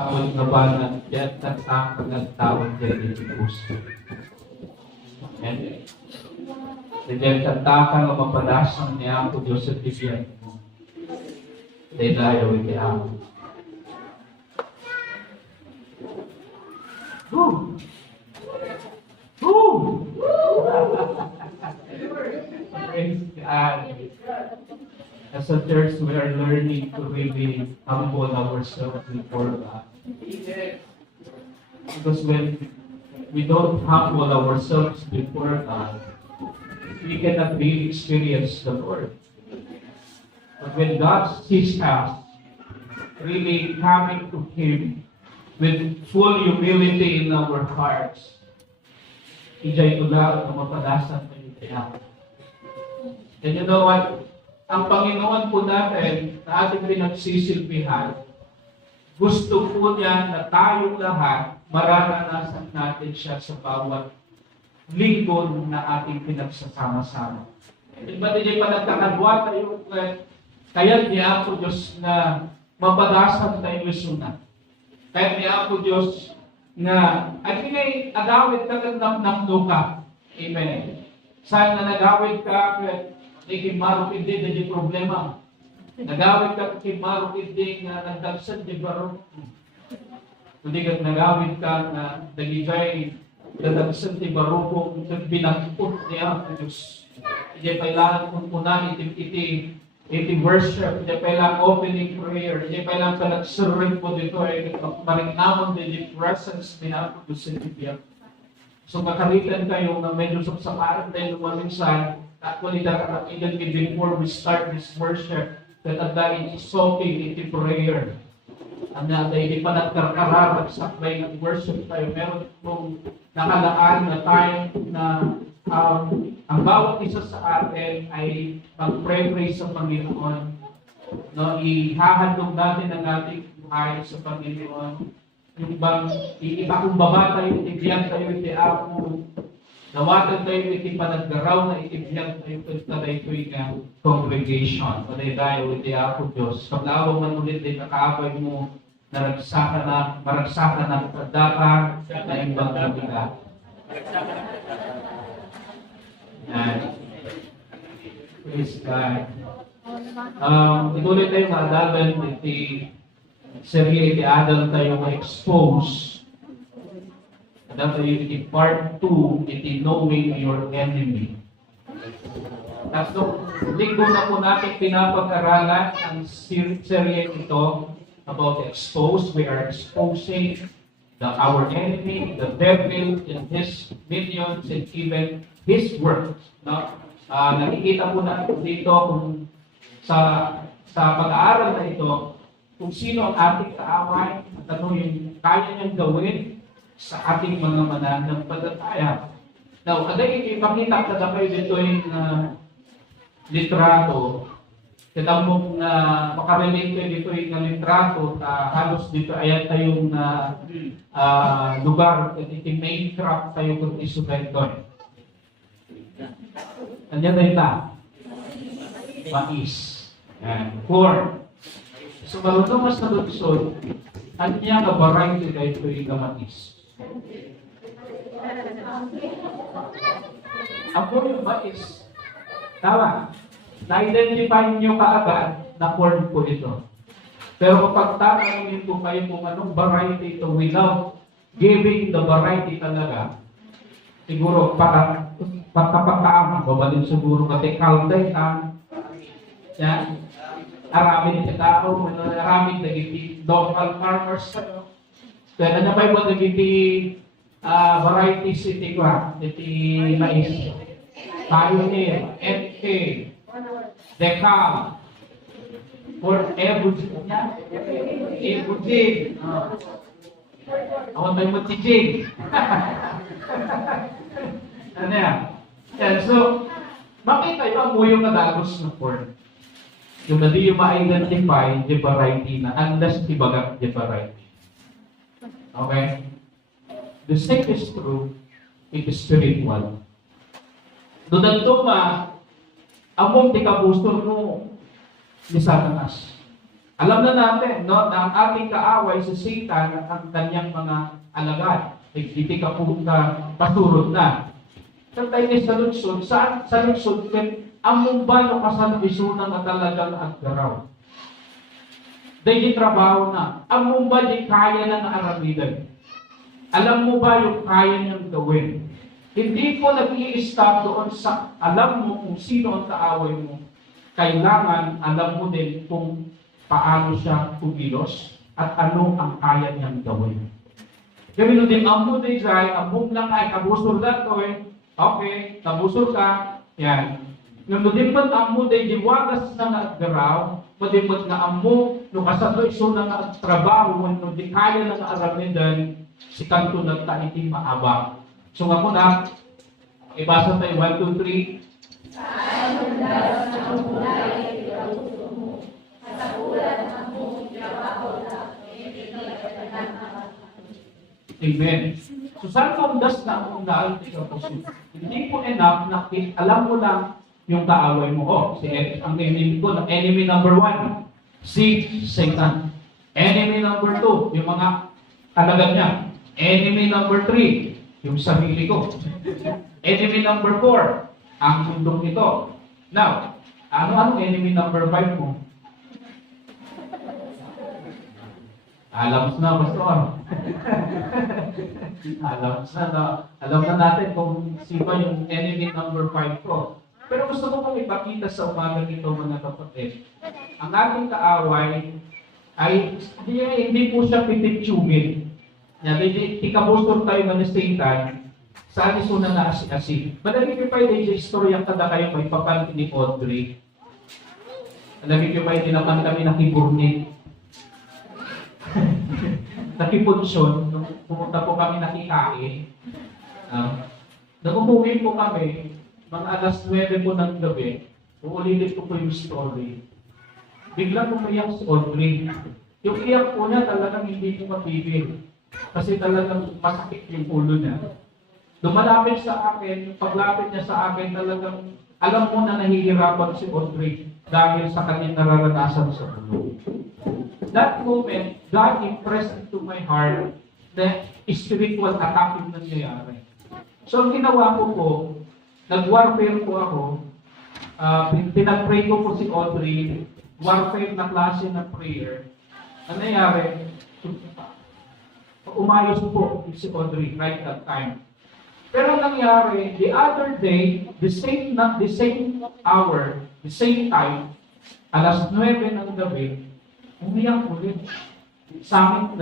Tawag na ba na yan nagtaka nagtawag din yung puso. And diyan nagtaka nga mapadasan niya ako Diyos sa tibyan mo. Dahil ayaw iti ako. Woo! Woo! Praise God. As a church, we are learning to really humble ourselves before God. Because when we don't humble ourselves before God, we cannot really experience the Lord. But when God sees us really coming to Him with full humility in our hearts, ijay ulang na mapadasan tayo kaya. And you know what? Ang Panginoon po natin na ating pinagsisilbihan, gusto po niya na tayong lahat mararanasan natin siya sa bawat linggo na ating pinagsasama-sama. Diba din pa nagkakadwa tayo, kaya niya po Diyos na mapadasan tayo isuna. Kaya niya po Diyos na at pinay agawid ka ng duka. Amen. Saan na nagawid ka, hindi marupid din na di problema. Nagawid ka kay marupid din na nagdagsan di baro. Hindi ka nagawid ka na nagigay nagdagsan di baro kung binagpot niya ang Diyos. Hindi kailangan kung punan iti worship, hindi kailangan opening prayer, hindi kailangan ka nagsurrend po dito ay marinamon din yung presence ni Apo Diyos sa Biblia. So makalitan kayo na medyo sapsaparan tayo lumaminsan. Actually, even before we start this worship, that ang dahil soaking into prayer. Ang hindi pa nagkarkararag sa play ng worship tayo. Meron pong nakalaan na time na ang bawat isa sa atin ay mag-pray sa Panginoon. No, ihahandog natin ang ating buhay sa Panginoon. Yung bang iiba kong baba tayo, itibiyang tayo, iti ako, nawatan tayo iti panaggaraw na itibiyang tayo na ito'y congregation. Paday tayo iti ako Diyos. Paglawa man ulit ay nakaabay mo, maragsakan na pagdaka na imbang kabila. Yan. Praise God. Ituloy tayo sa adalan iti serye iti adal tayo ma-expose. Adal tayo iti part 2 iti knowing your enemy. Tatlong linggo na po natin pinapag-aralan ang serye ito about expose. We are exposing our enemy, the devil, and his minions, and even his works. No? Nakikita po natin dito kung sa pag-aaral na ito, kung sino ang ating kaaway at ano yung kaya niyang gawin sa ating mga mananampalataya. Now, aday ipakita ka na kayo dito yung litrato. Kita mo na makarelate kayo dito yung litrato, halos dito ayan tayong lugar, iti main crop tayo kung isubento. Andiyan na ita? Mais. Corn. So, marunong mas nalugsod, anya ka variety kayo ito yung mais. Ako yung mais. Tama. Na-identify nyo kaagad na corn po ito. Pero kapag tanongin po kayo kung anong variety ito without giving the variety talaga, siguro pagkapagkaamang, babalin siguro kasi kalday ka. Yan. Aramid na tao, aramid nagiti local farmers. Kaya na pa yung nagiti varieties iti kwa, iti mais. Pioneer, FK, Decal, or Ebujig. Awan tayo matijig. Ano yan? So, makita yung amuyong nadagos na corn. Yung hindi yung ma-identify the variety na unless ibagak the variety. Okay? The same is true in the spiritual. Doon among di kabustor mo ni Satanas. Alam na natin, no, na ang ating kaaway si Satan at ang kanyang mga alagad. Hindi ka punta, pasurod na. Sa tayo sa lunsod, sa lunsod, among ba no kasalbisunan na talagang agdaraw? Dahil trabaho na. Among ba di kaya na naaramidan? Alam mo ba yung kaya niyang gawin? Hindi po nag-i-stop doon sa alam mo kung sino ang kaaway mo. Kailangan alam mo din kung paano siya kumilos at ano ang kaya niyang gawin. Gawin din ang mo din ay, among lang ay kabusor na to eh. Okay, kabusor ka. Yan. Ngamudimot ang mo din diwagas na nagdaraw, madimot na amo, no kasato iso na trabaho, no di kaya na naaramidan, si kanto nagtaiti maaba. So nga muna, ibasa tayo 1, 2, 3. Amen. So saan kumdas na ang daan sa puso? Hindi po enough na alam mo lang yung kaaway mo. Oh, ang enemy ko, enemy number 1, si Satan. Enemy number 2, yung mga alagad niya. Enemy number 3, yung sarili ko. Enemy number 4, ang mundong ito. Now, ano enemy number 5 mo? Alam na, Pastor. Alam na natin kung sino yung enemy number 5 ko. Pero gusto ko pong ipakita sa umaga nito, mga kapatid. Ang ating kaaway ay hindi po siya pititsugin. Ikabustor tayo na ni Satan sa alisunan na asi-asi. Madami ko pa yung istorya kada kayo may papanti ni Audrey. Madami ko pa yung naman kami nakiburnit. Nakipunsyon, nung pumunta po kami nakikain. Nung umuwi po kami, mga alas 9 po ng gabi, uulitin ko po yung story. Biglang umiyak si Audrey. Yung iyak po niya talagang hindi ko mapigil. Kasi talagang masakit yung ulo niya. Lumalapit sa akin, paglapit niya sa akin, talagang alam mo na nahihirapan si Audrey dahil sa kanyang nararanasan sa ulo. That moment, God impressed into my heart the spiritual attack yung nangyayari. So, ang ginawa ko po, nag-warfare po ako, pinag-pray ko po si Audrey, warfare na klase ng prayer. Ang nangyayari, umayos po si Audrey right that time. Pero ang nangyari, the other day, the same hour, the same time, alas 9 ng gabi, umiyak ulit. Sa amin,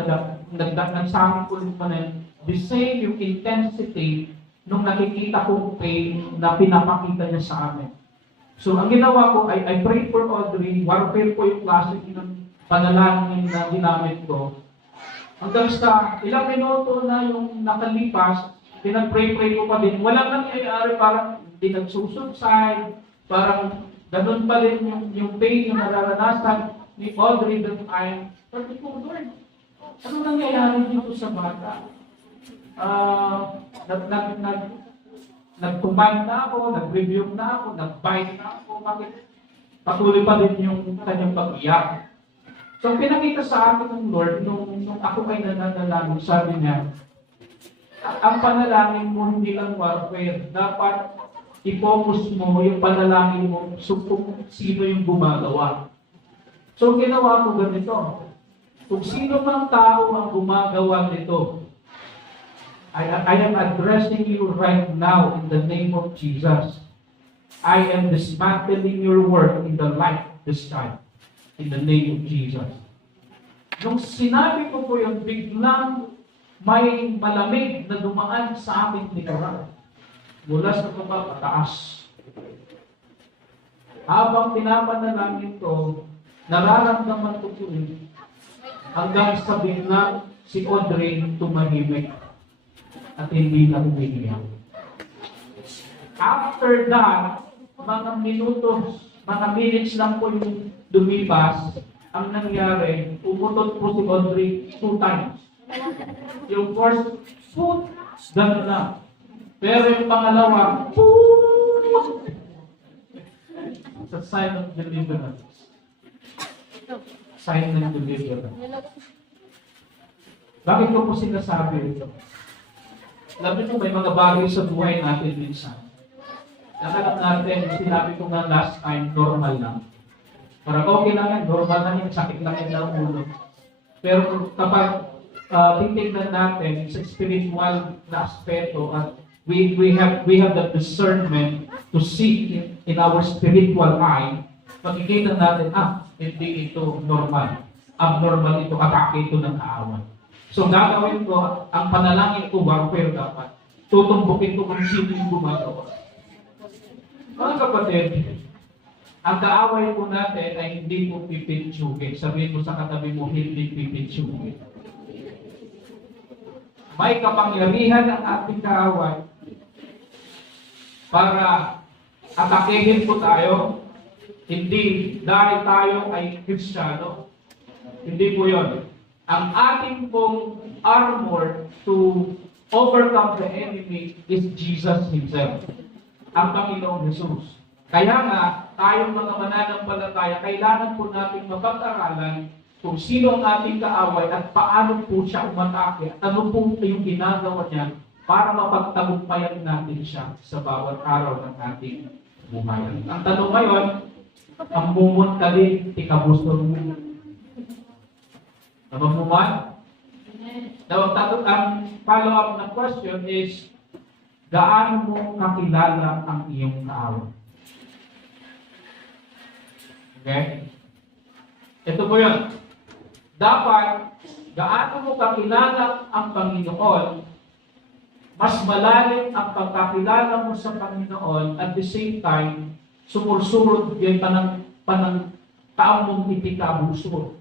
nagsamin ulit pa rin, the same yung intensity nung nakikita kong pain na pinapakita niya sa amin. So, ang ginawa ko, I prayed for Audrey, warfare po yung klase ng panalangin na ginamit ko. Hanggang sa ilang minuto na yung nakalipas, pinag-pray ko pa din. Walang nangyayari, parang hindi nagsusubside, parang ganun pa rin yung pain yung nararanasan ni Audrey that time. Sabi ko, Lord, ano nangyayari dito sa bata? Nag-command na ako, nag-review na ako, nag-bite na ako, bakit patuloy pa rin yung kanyang pag-iyak? So, pinakita sa akin ng Lord, nung ako ay nananalangin, sabi niya, ang panalangin mo hindi lang warfare, dapat i-focus mo yung panalangin mo kung sino yung gumagawa. So, ginawa ko ganito. Kung sino mang tao ang gumagawa nito, I am addressing you right now in the name of Jesus. I am dismantling your work in the light this time. In the name of Jesus. Nung sinabi ko po yung biglang may malamig na dumaan sa aking likuran. Mula sa baba pataas. Habang pinapanalangin ko, nararamdaman ko po rin hanggang sa biglang si Audrey tumahimik at hindi na umiiyak. After that, mga minutos, mga minutes lang po yung lumipas, ang nangyari, umutot po si Audrey 2 times. Yung first, foot, gano'n na. Pero yung pangalawa, sa sign of deliverance. Sign ng deliverance. Bakit ko po sinasabi ito? Alam niyo, may mga bagay sa buhay natin minsan. Nakalap natin, sinabi ko nga last time, normal lang. Para okay lang yan, normal lang yan, sakit lang yan ng ulo. Pero kapag titignan natin sa spiritual na aspeto at we have the discernment to see in our spiritual eye, makikita natin, hindi ito normal. Abnormal ito, atake ito ng kaaway. So gagawin ko, ang panalangin ko, warfare dapat. Tutumbukin ko kung sino yung gumagawa. Mga kapatid, ang kaaway po natin ay hindi po pipitsugin. Sabihin mo sa katabi mo, hindi pipitsugin. May kapangyarihan ang ating kaaway para atakehin po tayo, hindi dahil tayo ay Kristiyano. Hindi po yun. Ang ating pong armor to overcome the enemy is Jesus Himself, ang Panginoong Jesus. Kaya nga, tayong mga mananampalataya, kailangan po natin mapag-aralan kung sino ang ating kaaway at paano po siya umatake at ano po yung ginagawa niya para mapagtagumpayan natin siya sa bawat araw ng ating buhay. Ang tanong ngayon, ang mumot ka din, ikabusto mo. Namumuman? Now, ang follow-up na question is, gaano mo kakilala ang iyong kaaway? Okay? Ito po yun. Dapat, gaano mo kakilala ang Panginoon, mas malalim ang pagkakilala mo sa Panginoon, at the same time, sumursurod yan panang taong mong itikabuso.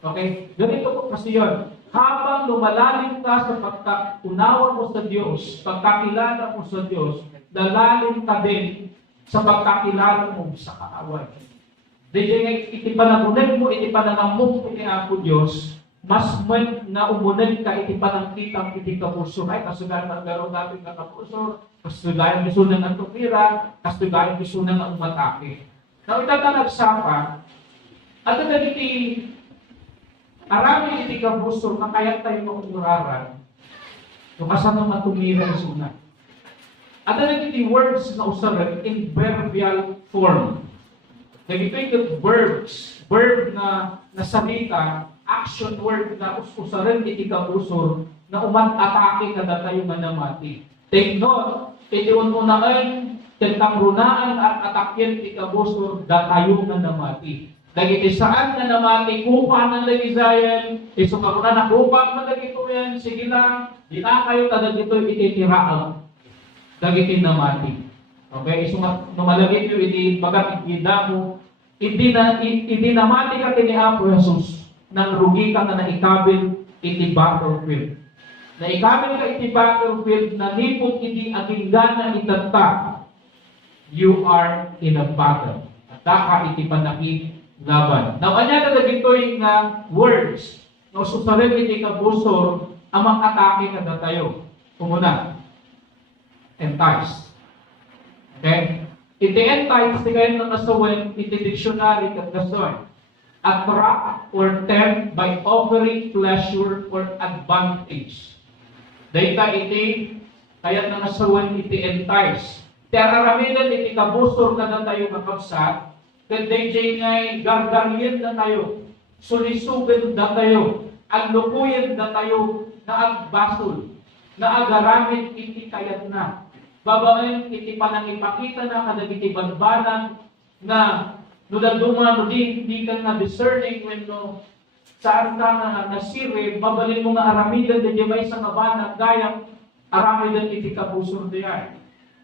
Okay? Ganito po kasi yun. Habang lumalalim ka sa pagkaunawa mo sa Diyos, pagkakilala mo sa Diyos, lalalim ka din sa pagkakilala mo sa kaaway. Dahil iti panagunag mo, iti panangamok iti Apo Diyos, mas man na umunag ka, iti panangkitang iti kapuso. Ay, kasugayan ang laro natin na kapuso, kasugayan gusto na ng tumira, kasugayan gusto na ng umatake. Now, itatanagsapan, at na iti arami iti kapuso na kaya tayo maunuraran, yung kasama matumira yung suna. At iti words na usaran in verbal form. Nag-ipig yung verbs, verb na salita, action word na usaran iti kapuso na umat-atake kada tayo manamati. Take note, iti ununaan, tentang runaan at atakyan iti kapuso da tayo manamati. Dagiti saan na namati, kupa ng lagisayan, isukapuna na kupa ng lagito yan, sige lang, di na kayo tadag ito ititiraan. Dagiti namati. Okay, numalagit yung bagat ikida mo, hindi namati ka kini Apo Jesus, nang rugi ka na naikabil iti battlefield. Naikabil ka iti battlefield, na nipot iti aginggana itata, you are in a battle. At ka iti panakit laban. Now, anya na dagitoy nga words, no, susarin iti kabusor, amang atake kada tayo. Kumuna, entice. Okay? Iti entice, di kayo nang nasawen, iti dictionary kat gasoy. Attract or tempt by offering pleasure or advantage. Dayta iti, kaya nang nasawen iti entice. Tiararamidan iti kabusor kada tayo kakabsat, then DJ ngay gargaryen na tayo, sulisugan na tayo, aglukuyan na tayo, na agbasol, na agaramit iti kayat na. Babaen iti panangipakita na kadagiti banbanan na nudaduma no di ka na discerning when no saan ka na nasire, babalin mo nga aramidan di may sa kabanat gayang aramidan iti kabusor diyan.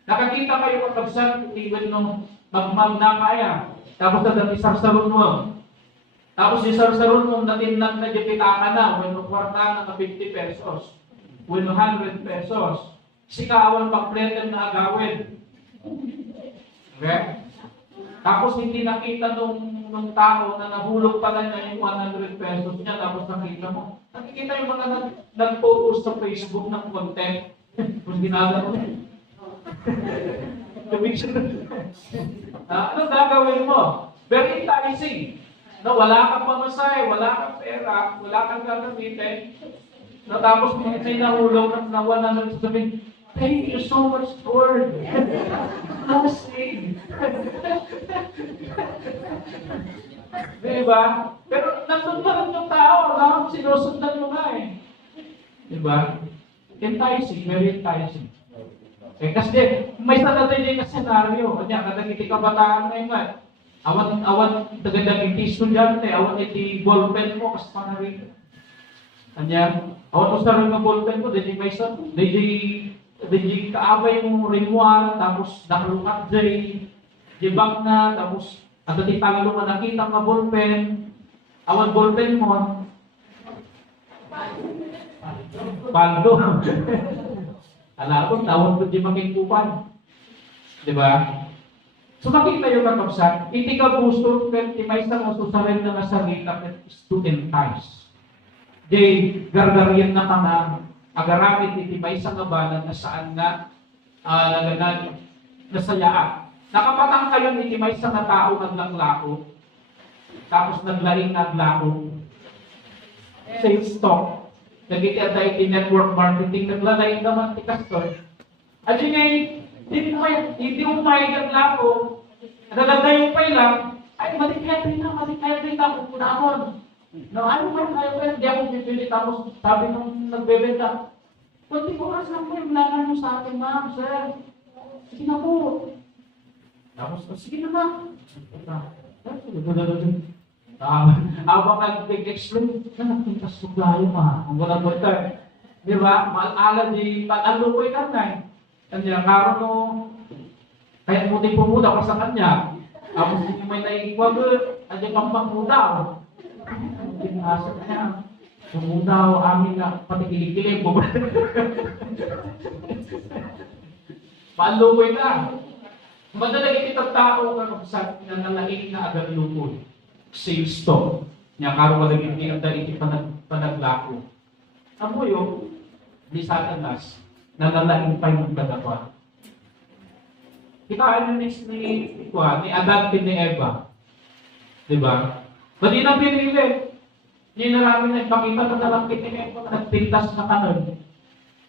Nakakita kayo kakabsan iti when no magmag na kaya. Tapos na dati sarsaron mo. Tapos yung sarsaron mo, natinag na dipitaka na, when kwarta na 50 pesos, when 100 pesos, sikawan pagpletan na agawin. Okay? Tapos hindi nakita nung tao na nahulog pala niya yung 100 pesos niya, tapos nakita mo. Nakikita yung mga nag-post sa Facebook ng content. Kung ginagawa mo. Anong gagawin mo? Very enticing. No, wala kang pamasahe, wala kang pera, wala kang gagamitin. No, tapos kung may nahulog na wala na sabihin, thank you so much, Lord. Blessing. Diba? Pero nandun pa rin yung tao, alam, sinusundan mo nga eh. Diba? Enticing, very enticing. Kasi may sanatay na senaryo. Kanya, kadagiti kabataan na yun nga. Awan, tagadaging estudyante, awan iti ballpen mo, kasi panarin. Kanya, awan ko sa rin ng ballpen ko, dahil may sa, dahil kaabay mo rimuan, tapos nakalukat dyan, jibang na, tapos at di tagalo nga nakita nga ballpen, awan ballpen mo, paldo. Alam ko, tawag ko di makikupan. Diba? So makita yung kakabsat, iti ka gusto, ti may isang masusarin na nasarita is to entice. Di gargariyan na ka na, agaramit iti may isang abalan na saan na nasayaan. Nakapatang kayo iti may isang tao naglaklako, tapos naglaing naglako, sales talk, nagkita iti network marketing, naglalaing naman ti kastor. At yun ay, hindi mo maigaglapo, nagagayong pa lang, ay, malikhetri na, kukunamon. No, ano ba kayo, hindi ako bibili, tapos sabi nung nagbebenta, kunti oras lang po yung langan mo sa akin, ma'am, sir. Sige na po. Tapos, sige na ma'am. Abang nag-explain, nagpintas ko tayo, ma. Ang wala po ito. Di ba? Maalala di, pag-alo po ikan na eh. Kanya, karon no, kaya mo din pumuda ko sa kanya. Tapos hindi may naikwag, andyan pang pangmudaw. Pinasa kanya, pumudaw, amin na, pati kilig-kilig po. Palukoy na. Madalag itong tao na kapsat na nalaing na agad lukoy. Sales to. Niya karon madaging hindi ang dahil panaglako. Amo yung di Satanas, nalalaing pa yung kadapa. Kitaan yung next ni Adan ni Eva. Diba? Pwede na pinili. Hindi na namin nagpakita na nalangkit ni Eva na nagpintas na kanon.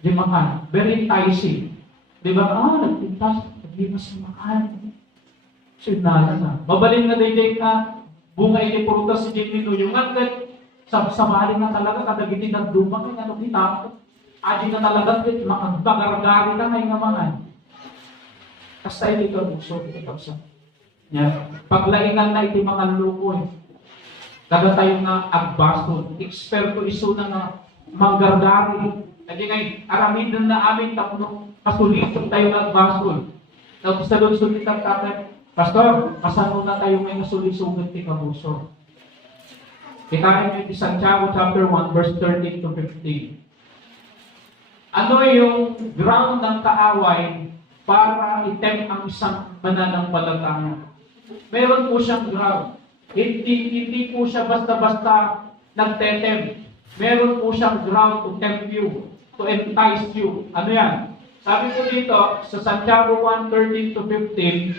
Di makan. Very enticing. Diba? Nagpintas. Hindi mas makan. Sinala na. Babalin na din na bunga ini prutas si Jimmy yung agad. Samarin na talaga kadagiti ng dumang yung ano kita. Adi na talaga makagbagaragari na ngayon nga mga. Kasta iti ka buso, iti kapsa. Paglainan na iti mga lukoy. Kada tayo nga agbason. Eksperto iso na nga manggargari. Kasi ngayon, aramidan na amin tapos kasulitin tayo nga agbason. Tapos sa doon sulitan tatay, Pastor, kasano na tayo may nasulisugan ti kabuso. Kitain nyo iti Santiago chapter 1, verse 13 to 15. Ano yung ground ng kaaway para item ang isang mananampalataya? Meron po siyang ground. Hindi po siya basta-basta nagtetem. Meron po siyang ground to tempt you, to entice you. Ano yan? Sabi ko dito, sa Santiago 1:13 to 15,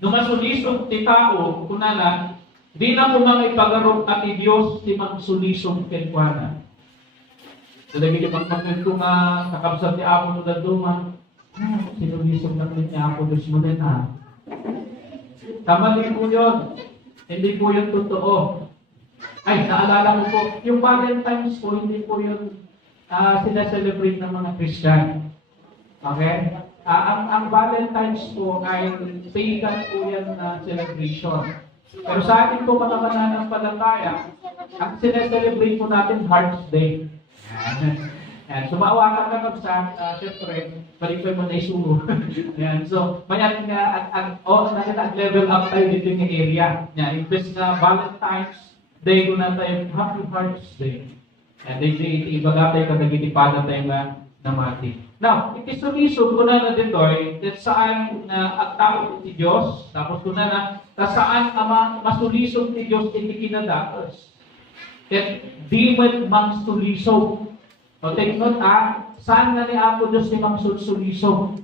numasulisong ti tao, kunana, di na ko nga ipagarong at Diyos ti magsulisong kenkwana. So, dahil yung pagpapin ko nga, nakabsat ni Apo no daduma, sinulisong na rin ni Apo Diyos mo din ha. Tama din po yun. Hindi po yun totoo. Ay, naalala ko po, yung Valentine's po, hindi po yun sinaselebrate ng mga Christian. Okay? Ang Valentine's po ay pagan po yan na celebration. Pero sa atin po mga mananampalataya, ang sineselebrate po natin Heart's Day. Yan. Sumawa ka na sa syempre, balik mo na isulo. Yan. So, mayan nga, nag-level up tayo dito yung area. Yan. Imbes na Valentine's Day ko na tayo, Happy Heart's Day. And then, iba na tayo kadagitipada tayo na mati. Now, ikisuliso ko na dito that saan ang tao ti Diyos, tapos ko na saan ang masulisog ti Diyos iti kinadatos. That di man mang sulisog. O take note saan na ni Apo Diyos ni mang sulisog.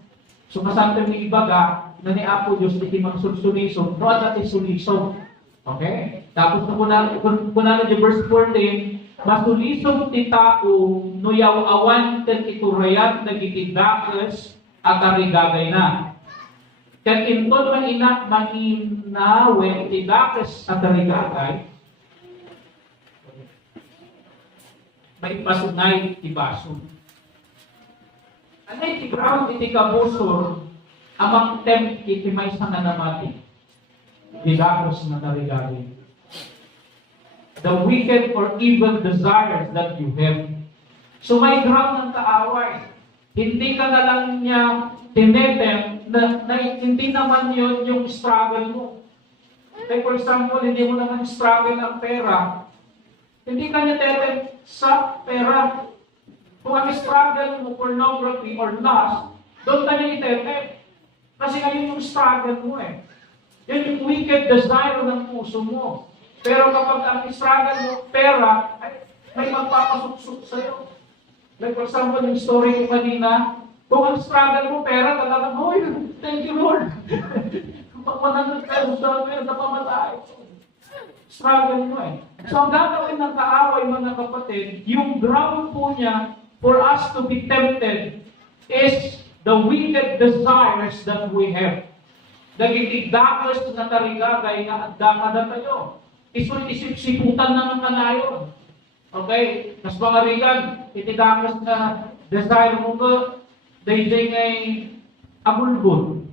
So kasantang ni ibaga na ni Apo Diyos iti mang sulisog, no at iti sulisog. Okay? Tapos kunana di verse 14, masulisog ti tao no yaw-awan ken iturayat nagitidakes at arigagay na. Ken inton manginawen ti dakes at arigagay, may pasunay ti baso. Anay ti ground iti kabusor, amang tempt iti may nga namati. Dilagos na tarigagay. The wicked or evil desires that you have. So may ground ng kaaway. Hindi ka na lang niya tinetem na hindi naman yun yung struggle mo. Like for example, hindi mo naman struggle ang pera. Hindi ka niya tetem sa pera. Kung ang struggle mo, pornography or lust, doon ka niya itetem. Kasi ngayon yung struggle mo eh. Yan yung wicked desire ng puso mo. Pero kapag ang struggle mo, pera, ay may magpapasuksok sa'yo. Like for example, yung story ko kanina, kung ang struggle mo, pera, talagang, oh, thank you Lord. Kapag 100 pesos na pera, napamatay. Struggle mo eh. So ang gagawin ng kaaway, mga kapatid, yung ground po niya for us to be tempted is the wicked desires that we have. Nagitigdakos na tarigagay nga at dakada tayo. Isip-siputan na ng kanayon. Okay? Mas mga rigan, itidakos na desire mo ko, dayjay ngay abulbul.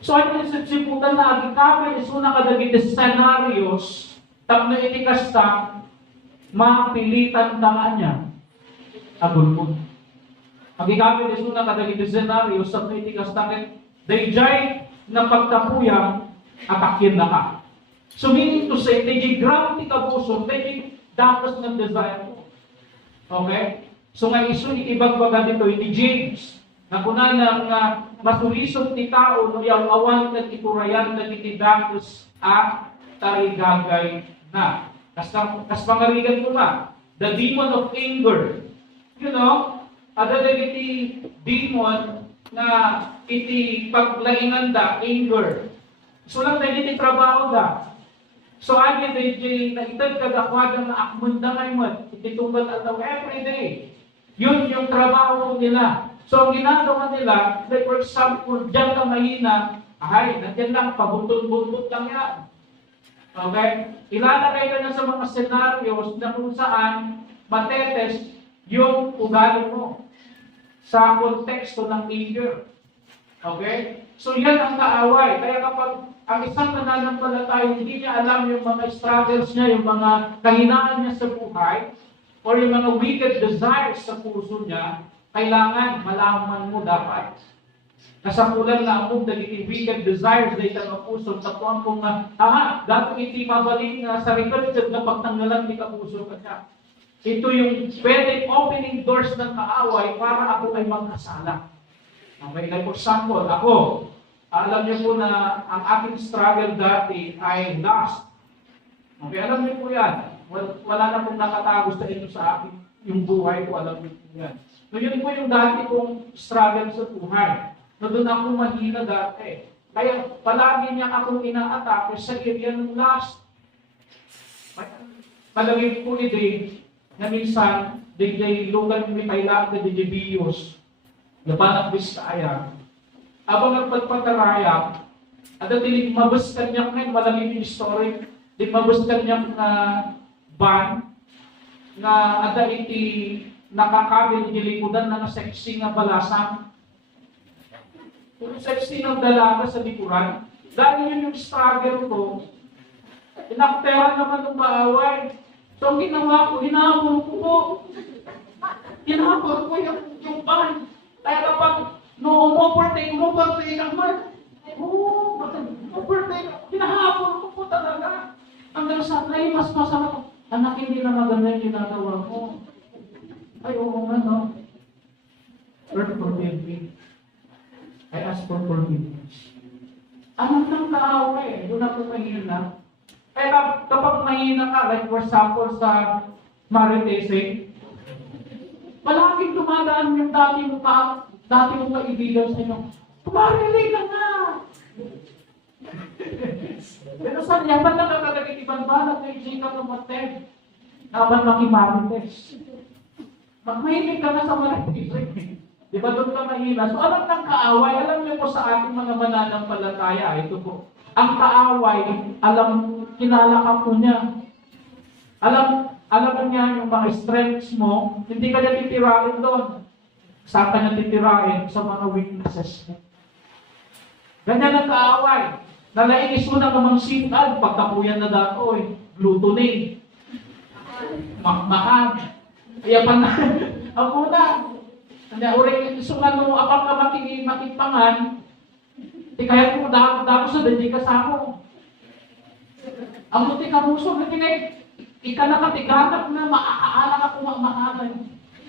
So, ano yung siputan na agikapin, isuna kadagit scenarios, tap na itikasta, mapilitan ka nga niya. Abulbul. Agikapin, isuna kadagit scenarios, tap na itikasta, dayjay na pagkapuyang, atakyin na ka. So, meaning to say, dayjay ground ti kabuso, dayjay dapat ng desire mo. Okay? So, nga iso, ikibagbaga dito, ni James, na kunan ng masulisog ti tao no yaw awan ket iturayan ket itidakos at tarigagay na. Kas pangarigan ko ba? The demon of anger. You know, ada dagiti demon na iti paglaingan da anger. So lang dagiti trabaho da. So agi dagiti naitad kadakwagan na akmon da ngayon iti tunggal ataw every day. Yun yung trabaho nila. So, ang ginagawa nila, like for example, diyan ka mahina, nandiyan lang, pabuntun-buntun lang yan. Okay? Ilalagay ka na sa mga scenarios na kung saan matetes yung ugali mo sa konteksto ng anger. Okay? So, yan ang kaaway. Kaya kapag ang isang nananampalataya, hindi niya alam yung mga struggles niya, yung mga kahinaan niya sa buhay, or yung mga wicked desires sa puso niya, kailangan malaman mo dapat. Kasapulan na among dagiti wicked desires na itang kapuso sa tuwang kong dapat iti mabalik na sa record na pagtanggalan ni kapuso ka siya. Ito yung pwedeng opening doors ng kaaway para ako ay magkasala. Okay, like for example, ako, alam niyo po na ang aking struggle dati ay lust. Okay, alam niyo po yan. Wala na pong nakatago sa inyo sa akin. Yung buhay ko, alam niyo po yan. So yun po yung dati kong struggle sa buhay. Na doon ako mahina dati. Kaya palagi niya akong ina-atake sa area ng lust. Palagi po ito na minsan, DJ Lugan may kailangan na DJ Bios, na panak Biskaya, abang nagpagpataraya, at tilig mabas kanya ngayon, malaging yung story, tilig mabas kanya na ban, na ada iti nakakabil gilikudan na sexy nga balasang. Kung sexy ng dalaga sa likuran, dahil yun yung struggle ko, inakpera naman ng maaway. So ang ginawa ko, hinabol ko po. Hinabol ko yung ban. Kaya kapag no-overtake ang man. Overtake, hinahabol ko po talaga. Hanggang sa ay mas masama ko. Anak, hindi na maganda yung ginagawa ko. Ay, oo nga, no? Lord, forgive me. I ask for forgiveness. Anong nang kaaway? Doon ako mahina. Kaya kapag mahina ka, like for example sa Maritese, palaging dumadaan yung dati mo kaibigan sa inyo. Tumarili ka na! Pero sa niya, ba't nakakagagit ibang balat na hindi ka tumaten? Naman makimarites. Magmahilig ka na sa marites. Di ba doon ka mahina? So alam ng kaaway, alam niyo po sa ating mga mananampalataya, ito po. Ang kaaway, kilala ka po niya. Alam niya yung mga strengths mo, hindi ka niya titirain doon. Saan ka niya titirain? Sa mga weaknesses mo. Ganyan ang kaaway. Nalainis mo na kamang singal, pagkapuyan na dato, gluttony, makmakad, kaya pa na, ako na. Uring sungan mo, apang ka makipangan, di kaya mo dako sa hindi ka sako. Ang buti ka muso, ika nakatiganap na maaalang ako makahalan.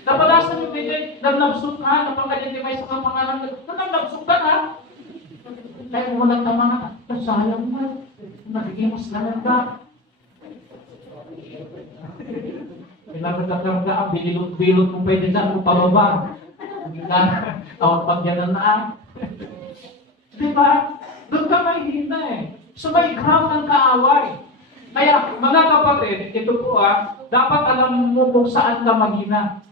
Kapalasan yung hindi, nagnabsut ka, napang ganyan di may sa kapangalan, nagnabsut ka na. Kaya mo walang tama na, sayang mo, nagiging mas lalanda. Pinagkakarga ang binilot-bilot mo pwede dyan mo pababa. Awang pagyanan na. Diba? Doon ka mahihina eh. So may ground ng kaaway. Kaya mga kapatid, ito po dapat alam mo kung saan ka mahina.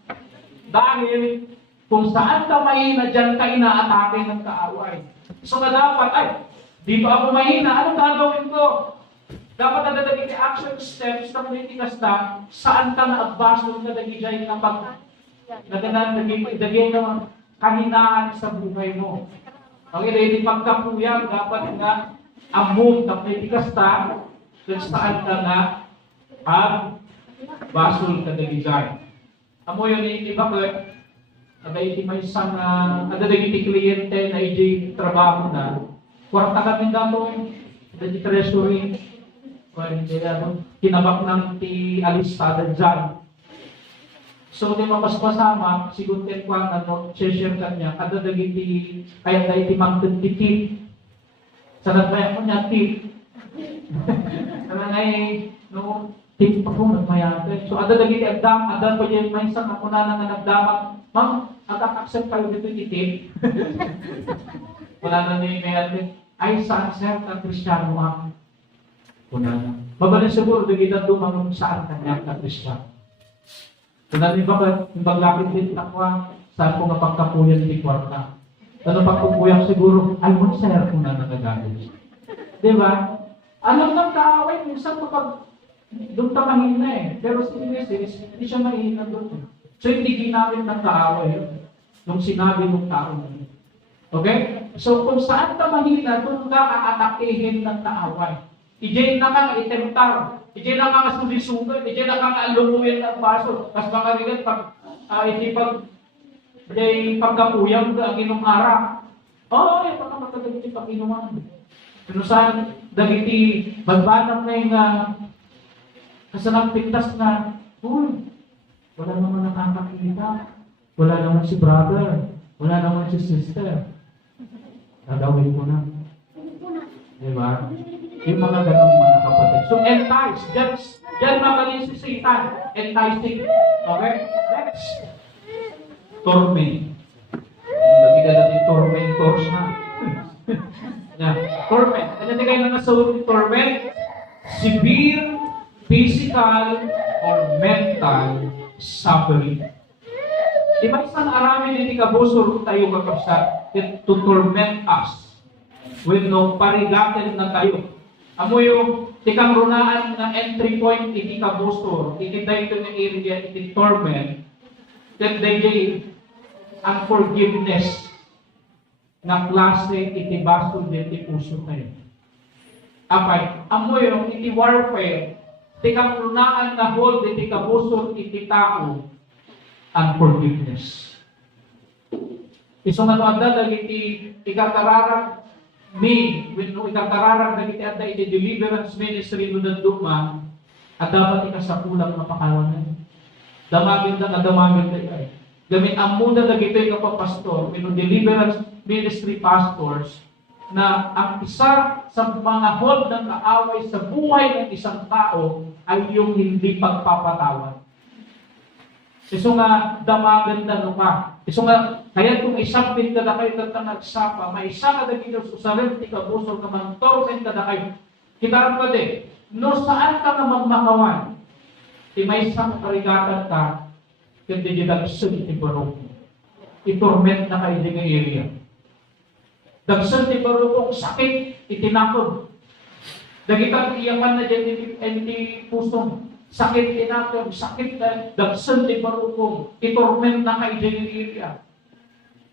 Dahil kung saan ka mahina, dyan ka inaatake ng kaaway. So na dapat, di ba ako mahina? Anong gagawin ko? Dapat na dadagin yung action steps na politikas na saan ka na-advance na dadagin na dagin ng kahinaan sa buhay mo. Okay, ready pagkapuyan, dapat nga ang move na politikas na kung saan ka na basol ka dadagin. Amo yun, di ba ko? Iti may isang adadagiti kliyente na iti trabaho na kwarta kami dato iti treasury kinabak ng ti alistada dyan. So di mapaspasama sigunten ko ang share kanya adadagiti kaya da iti magtitip sa nagbayan ko niya tip ngay no tip pa po nagmayate. So adadagiti agdam adan pa yung may isang ako na nga nagdamak. Ma'am, agak-accept kayo dito itip. Wala na niyo yung ay sunset ang Kristiyano, ma'am. Wala na. Mabalin siguro, dagita dumang saan kanya ang Kristiyano. Wala niyo ba, yung paglapit din takwa, saan ko mapagkapuyan di kwarta. Ano pagkukuyak siguro, ay mo sir kung na nagagamit. Diba? Alam ng kaaway, minsan kapag doon ka mahina eh. Pero sa Inesis, hindi siya mahina doon. So, hindi ginamit ng kaaway yun. Nung sinabi ng tao na yun. Okay? So, kung saan ka mahina, doon ka aatakihin ng kaaway. Ijay na kang itemtar. Ijay na kang sulisugan. Ijay na kang alumuin ng baso. Mas mga rin hindi pagkapuyang ang inong ara. Ay, pagkamatagagiti pag-inuman. Pero saan, dagiti, bagbanang na yung kasanang pintas na, wala naman nakakakita. Wala naman si brother. Wala naman si sister. Dadawin mo na. Diba? Yung mga ganong mga kapatid. So, entice. Diyan magaling si Satan. Enticing. Okay? Next. Torment. Dagdagan natin tormentors na. Torment. Ano na kayo na nasa torment? Severe, physical, or mental suffering. Diba isang aramin hindi ka busur tayo kakapsat to torment us with no parigatin na tayo. Amo yung tikang runaan na entry point hindi ka busur, hindi dahil ito ng area, hindi torment, then they unforgiveness na klase iti basol din iti puso tayo. Apay, amo yung iti warfare, tikang runaan na hold iti kabusor iti tao, unforgiveness. Isang adda dagiti ikatararag when ikatararag dagiti adda iti deliverance ministry no daduma at dapat ikasapulang mapakawanan. Damagin da ay. Gamit amuda dagiti kapapastor when deliverance ministry pastors na ang isa sa mga hold ng kaaway sa buhay ng isang tao ay yung hindi pagpapatawad. Iso nga, damagan na no ka. Iso nga, kaya kung isapit ka na kayo nagsapa, may isa ka na kilos usarin, ti kabusor ka man, torment ka na kayo. Kita pa din, no saan ka na magmakawan, ti may isang karigatan ka, kundi didagsun iti barong. I-torment na kayo di nga area. Dagsun ti barong, sakit, itinakod. Dagitang iyakan na dyan iti pusong. Sakit tinatong, sakit na dagsun ti barong. I-torment na kayo di nga area.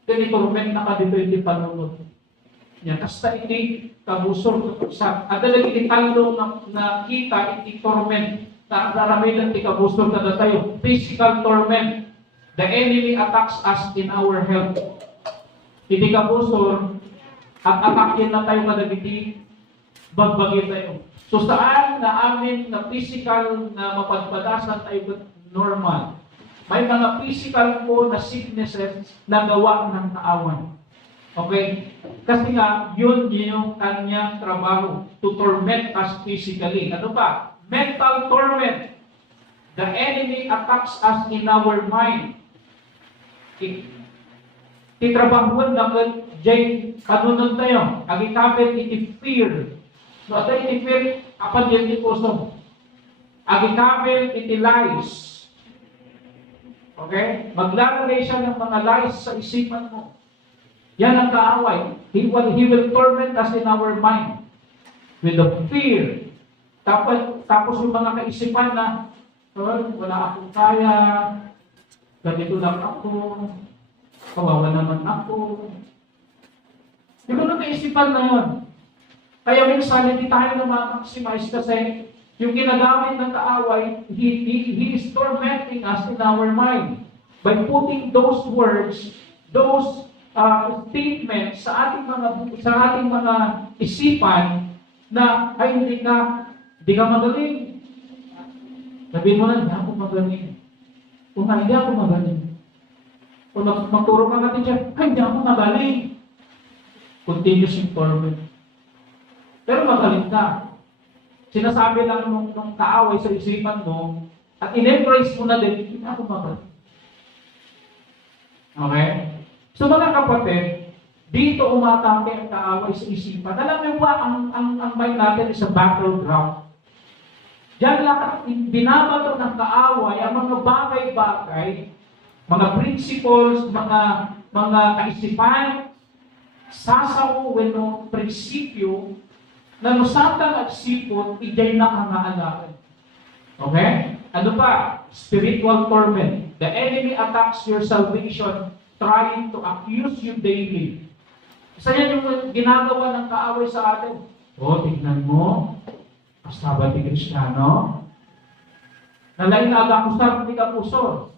Then i-torment na ka dito iti panunod. Yan, kasta iti kabusor sa adalag iti talo na kita iti torment na naramilan ti kabusor kada tayo. Physical torment. The enemy attacks us in our health. Iti kabusor at atakin na tayo kada iti bagbagi tayo. So saan na amin na physical na mapadpadasan tayo normal. May mga physical po na sicknesses na gawa ng kaawan. Okay? Kasi nga, yun yung kanyang trabaho to torment us physically. Ano ba? Mental torment. The enemy attacks us in our mind. Titrabahuan na kan jay kanunod tayo. Agikapit iti fear. No, at iti fear, apan yan iti puso. Agikapit iti lies. Okay? Maglalagay siya ng mga lies sa isipan mo. Yan ang kaaway. He will torment us in our mind with the fear. Tapos yung mga kaisipan na, wala akong kaya, ganito lang ako, kawawa naman ako. Yung mga kaisipan na yun. Kaya minsan, hindi tayo na ma-maximize kasi yung ginagamit ng kaaway, he is tormenting us in our mind by putting those words, those statements sa ating mga isipan na ay hindi ka magaling. Sabihin mo na, hindi ako magaling. Kung hindi ako magaling. Kung magturo ka natin siya, ay hindi ako magaling. Continuous torment. Pero magaling ka. Sinasabi lang nung kaaway sa isipan mo, at in-embrace mo na din, hindi ako magaling. Okay? So mga kapatid, dito umatake ang kaaway sa isipan. Alam niyo ba, ang mind natin is a battleground. Diyan lang binabato ng kaaway ang mga bagay-bagay, mga principles, mga kaisipan, sasaw wenno prinsipyo na nusantang agsipon, ijay na kangaalaan. Okay? Ano pa? Spiritual torment. The enemy attacks your salvation trying to accuse you daily. Isa yan yung ginagawa ng kaaway sa atin. Tignan mo, basta ba di Kristiyano? Nalain na agakusar, di ka puso.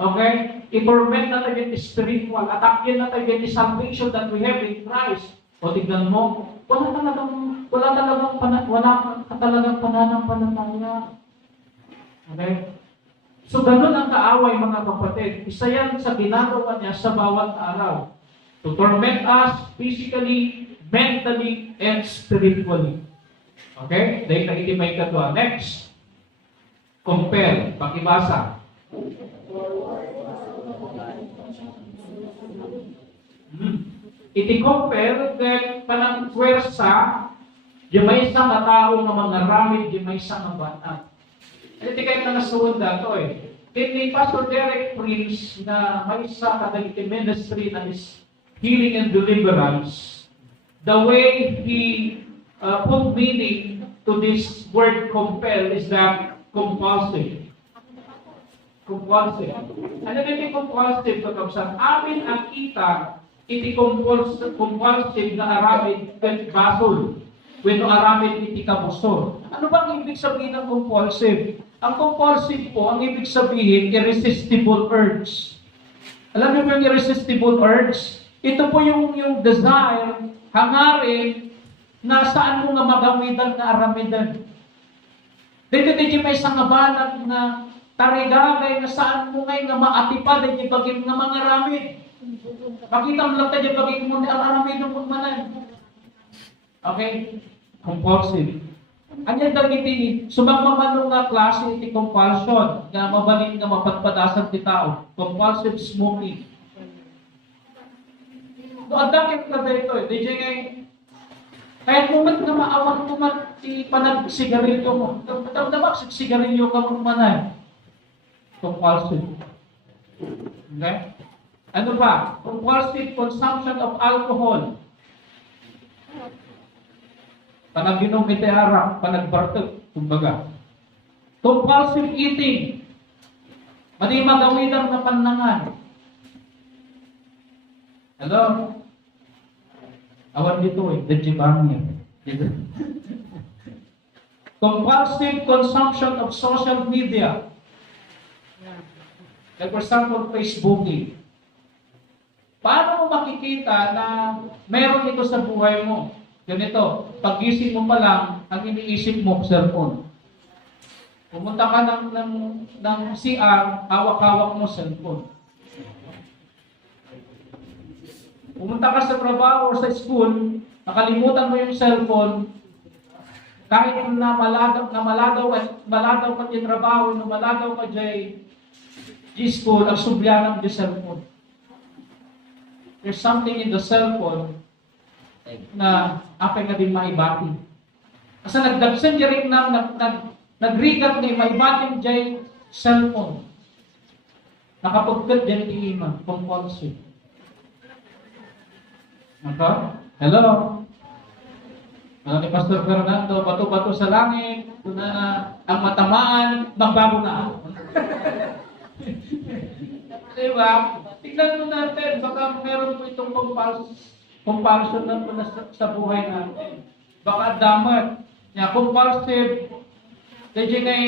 Okay? I-torment na tayo yung spiritual. Attack yan na tayo yung salvation that we have in Christ. Tignan mo, wala ka talagang pananampalataya. Okay? So, ganun ang kaaway, mga kapatid. Isa yan sa ginagawa niya sa bawat araw. To torment us physically, mentally, and spiritually. Okay? Dahil nakitimay ka doon. Next. Compel. Pakibasa. Iti-compel kaya panang pwersa, di may isang katao ng mga ramid, di may isang banat. Hindi kayo na nasuod dato eh. Ni Pastor Derek Prince na may isa kadaliti ministry na is healing and deliverance. The way he put meaning to this word compel is that compulsive. Compulsive. Ano yung compulsive? Kapag amin ang kita, iti compulsive na aramid ket basol. When aramid iti kabusor. Ano bang ibig sabihin ng compulsive? Ang compulsive po, ang ibig sabihin, irresistible urge. Alam niyo ba yung irresistible urge? Ito po yung desire, hangarin, na saan mo nga magamidan na aramidan. Dito may isang abanag na tarigagay na saan mo ngay nga maatipad at ibagin nga mga ramid. Pakita mo lang tayo ibagin mo ni aramid ng manan. Okay? Compulsive. Anyan dagiti sumagmamano nga klase iti compulsion nga mabalin nga mapatpadasan ti tao, compulsive smoking. No, ang dakit na dito eh. DJ ngay, kahit moment na maawan mo man ti panag-sigarilyo mo, damdamak sigarilyo ka mo manay. Compulsive. Okay? Ano ba? Compulsive consumption of alcohol. Panaginom iti arak, panagbartag, kumbaga. Compulsive eating. Madi magawidan na panangan. Hello? Awan dito eh, dejibangnya. Compulsive consumption of social media. Like for example, Facebooking. Paano mo makikita na meron ito sa buhay mo? Ganito, pag-isip mo pa lang, ang iniisip mo, cellphone. Pumunta ka ng CR, hawak-hawak mo, cellphone. Pumunta ka sa trabaho or sa school, nakalimutan mo yung cellphone, kahit na malagaw ka di trabaho, na malagaw ka di school, ang subyanan di cellphone. There's something in the cellphone na apay nga din maibati. Kasi nagdagsan niya rin nagrigat ni maibating jay cellphone. Nakapagkat dyan ti ima, compulsive. Okay? Hello? Ano ni Pastor Fernando, bato-bato sa langit, na ang matamaan, magbago na. Diba? Tignan mo natin, baka meron po itong compulsion na sa buhay natin. Baka damat. Compulsive, kaya ngay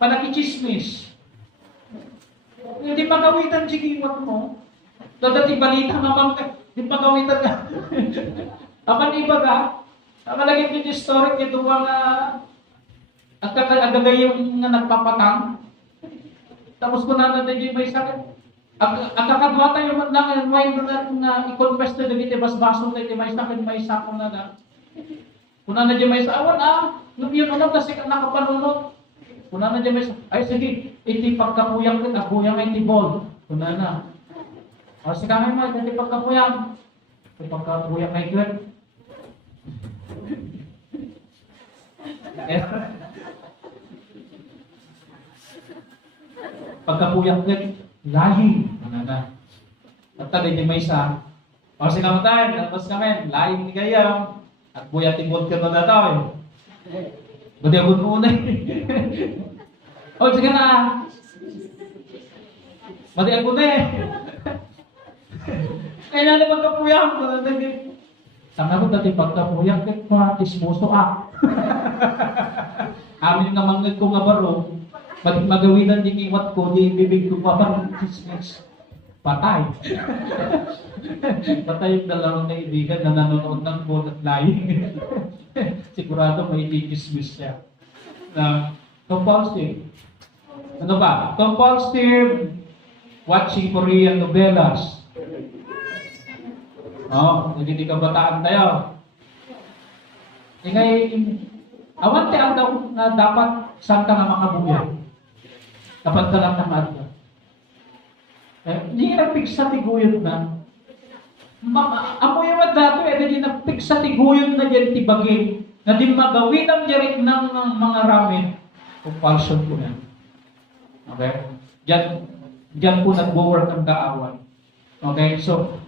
panakichismis. Hindi magawitan sigiwan mo. Dati balita naman, hindi magawitan ka. Aman iba ka, akalagay ko yung story nito nga ang agagayong nga nagpapatang. Tapos ko na natin yung may sakit. Ang kakadwa tayo man lang, may na i-confess to dito, basbaso tayo, may sakit na na. Kuna na dyan may awan yun kasi nakapanunod. Kuna na dyan may ay sige, iti pagkapuyang kita, puyang ay tibol. Kuna na. O sige kami mo, iti pagkapuyang. Iti pagkapuyang ay good. Pagkapuyang good, lahi. Kuna na. At tayo dyan may isa. O sige kami tayo, tapos kami, lahi ni kayo. At buya timbot ka na dataw eh. Budi ako muna eh. O, sige na. Budi ako na eh. Kaya na magkapuyang. Tanga ko dati pagkapuyang, kaya tismoso Amin nga manggag ko nga baro, magawinan din iwat ko, di bibig ko pa parang tismos. Patay. Patay yung dalawang kaibigan na nanonood ng phone at lying. Sigurado may ikikismis siya. Compulsive. Ano ba? Compulsive watching Korean novelas. Hindi kabataan tayo. Awan tayo daw na dapat saan ka na makabuya. Dapat ka lang ng adya. Hindi na piksa tiguyod na. Amoy yung dato, hindi na piksa tiguyod na dyan tibagin, na di magawin ang jarik ng mga ramen. Compulsion po yan. Okay? Diyan po nag-work ang kaawan. Okay? So,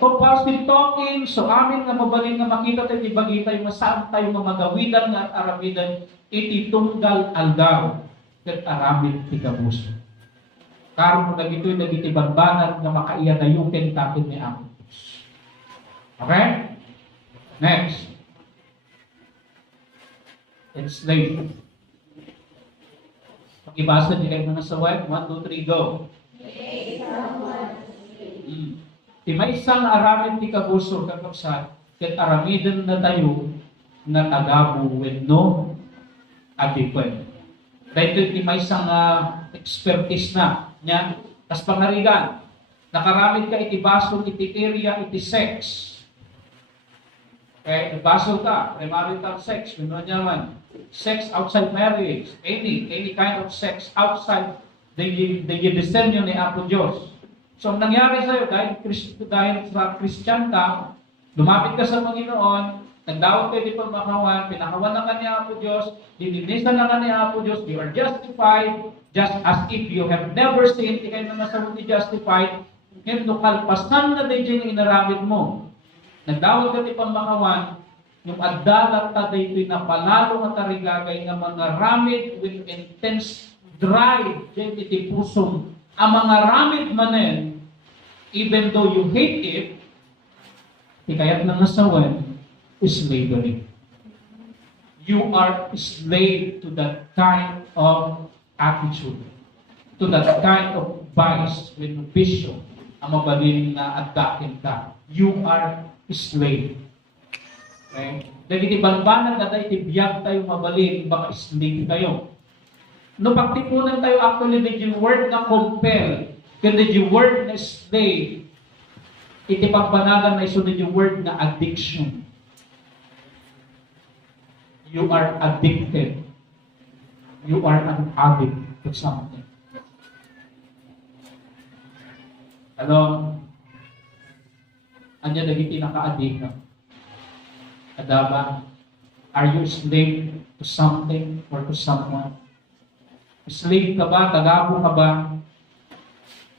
compulsive talking, so amin nga mabalin nga makita tayo tibagita yung saan tayo magawidan at arabidan, iti tunggal aldaw, kat arabid tikabuso. Karon mo nagito'y nagitibagbanat na makaiya na yukin tapin ni Amos. Okay? Next. It's late. Pakibasa niyo kayo mga sa web. 1, 2, 3, go. Ti may isang aramid ti kabuso kakapsat, ket aramidan na tayo na tagabo wenno adipon. Dahil ti may isang expertise na nya, tas pangarigan, nakaramid ka iti baso, iti area, iti sex. Okay, nagpasok ka, premarital sex, yun naman. Sex outside marriage, any kind of sex outside the disenyo ni Apo Diyos. So, ang nangyari sa'yo, dahil sa Christian ka, lumapit ka sa Panginoon, nagdawat kayo di pagmakawan, pinakawan na ka ni Apo Diyos, dininisan na ka ni Apo Diyos, you are justified, just as if you have never sinned, di kayo na nasabot ni justified, ngayon, kalpasan na din yung inaramid mo. Nagdawat ka di pagmakawan, yung adalat ta dito na palalo nga tarigagay nga mga ramid with intense drive, dyan iti pusong, ang mga ramid manen, even though you hate it, ikayat na nasawan, is slavery. You are slave to that kind of attitude, to that kind of vice, with vision, ang mabalin na adakin ka. You are slave. Okay? Dahil itibanbanan na tayo, itibiyag tayo mabalin, baka slave tayo. No, pagtipunan tayo actually, did yung word na compel, kaya did yung word na slave, itipagpanagan na isunod yung word na addiction. You are addicted. You are an addict to something. Ano? Anya naging pinaka-addict na? Adaba, are you slave to something or to someone? Slave ka ba? Tagabo ka ba?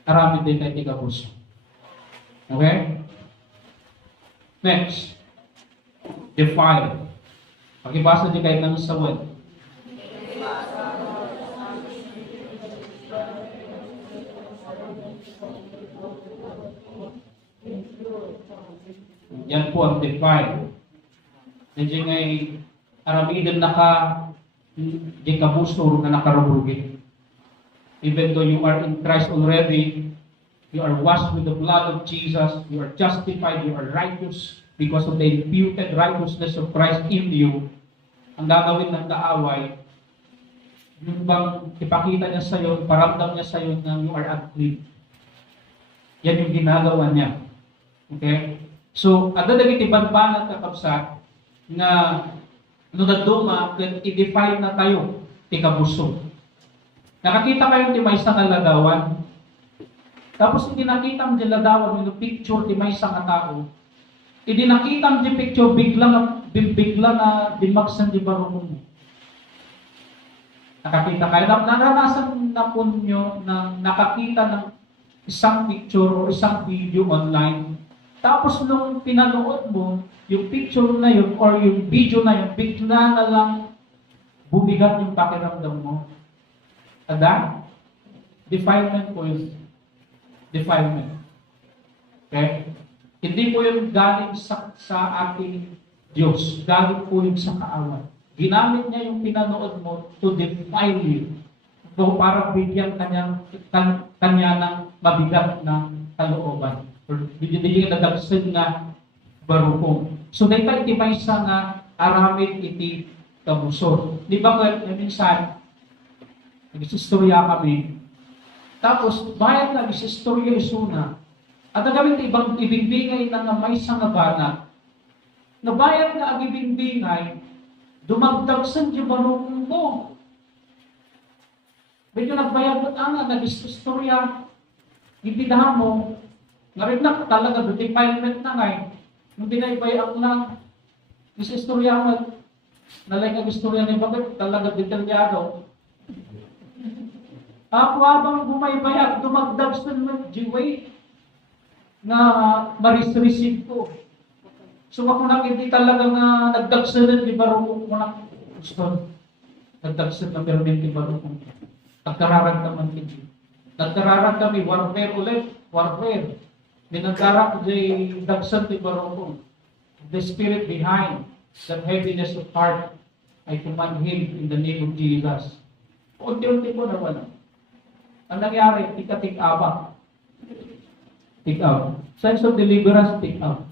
Arami din tayo tigabuso. Okay? Next. Defile. Pakibasa din kayo ng sawad. Yan po ang defile. Nandiyan ngay aramidan di kabuso na nakarubugin. Even though you are in Christ already, you are washed with the blood of Jesus, you are justified, you are righteous because of the imputed righteousness of Christ in you. Ang gagawin ng kaaway, yung bang ipakita niya sa iyo, paramdam niya sa iyo na you are unclean. Yan yung ginagawa niya. Okay? So, ada dagiti banbanat kakabsat nga no daduma ken i-define na tayo ti kabuso. Nakakita kayo ti maysa nga lagawan. Tapos hindi nakita mo di lagawan yung picture ti maysa nga tao. Hindi nakita mo di picture bigla na dimagsan di barong mo. Nakakita kayo, naranasan na po nyo na nakakita ng isang picture o isang video online. Tapos nung pinanood mo, yung picture na yun or yung video na yun, bigla na lang bumigat yung pakiramdam mo. Ada? Defilement po yun. Defilement. Okay? Hindi po yung galing sa ating Diyos. Galing po yung sa kaaway. Ginamit niya yung pinanood mo to defile you. So, para bigyan kanya ng mabigat na kalooban. Or bigyan nadagsin nga barukong. So, dahil iti may isa nga aramid iti kabuso. Di ba kaya minsan, nag-istorya kami, tapos bayad na nag-istorya isuna, at nagawin ibang ibingbingay na nga may isang bana, nabayad na ang ibingbingay, dumagdagsan di barukong mo. Medyo nagbayad mo nga, nag-istorya, ibidahan mo, narinak talaga, defilement na ngay. Nung dinaybayang lang, istorya mo, nalay ang istorya ni Bakit, talaga detalyado. Ako habang bumaybayag, dumagdag sa jiway na maris-receive ko. So ako hindi talaga nga nagdagsanan, di ba rin ko na gusto. Nagdagsan na pero hindi ba rin ko. Nagkararag naman hindi. Nagkararag kami, warfare ulit, warfare. Minagkarap di dagsan di ba rin ko. The spirit behind that heaviness of heart, I command him in the name of Jesus. Unti-unti po nawala. Ang nangyari, tika-tik up. Take out. Sense of deliverance, take out.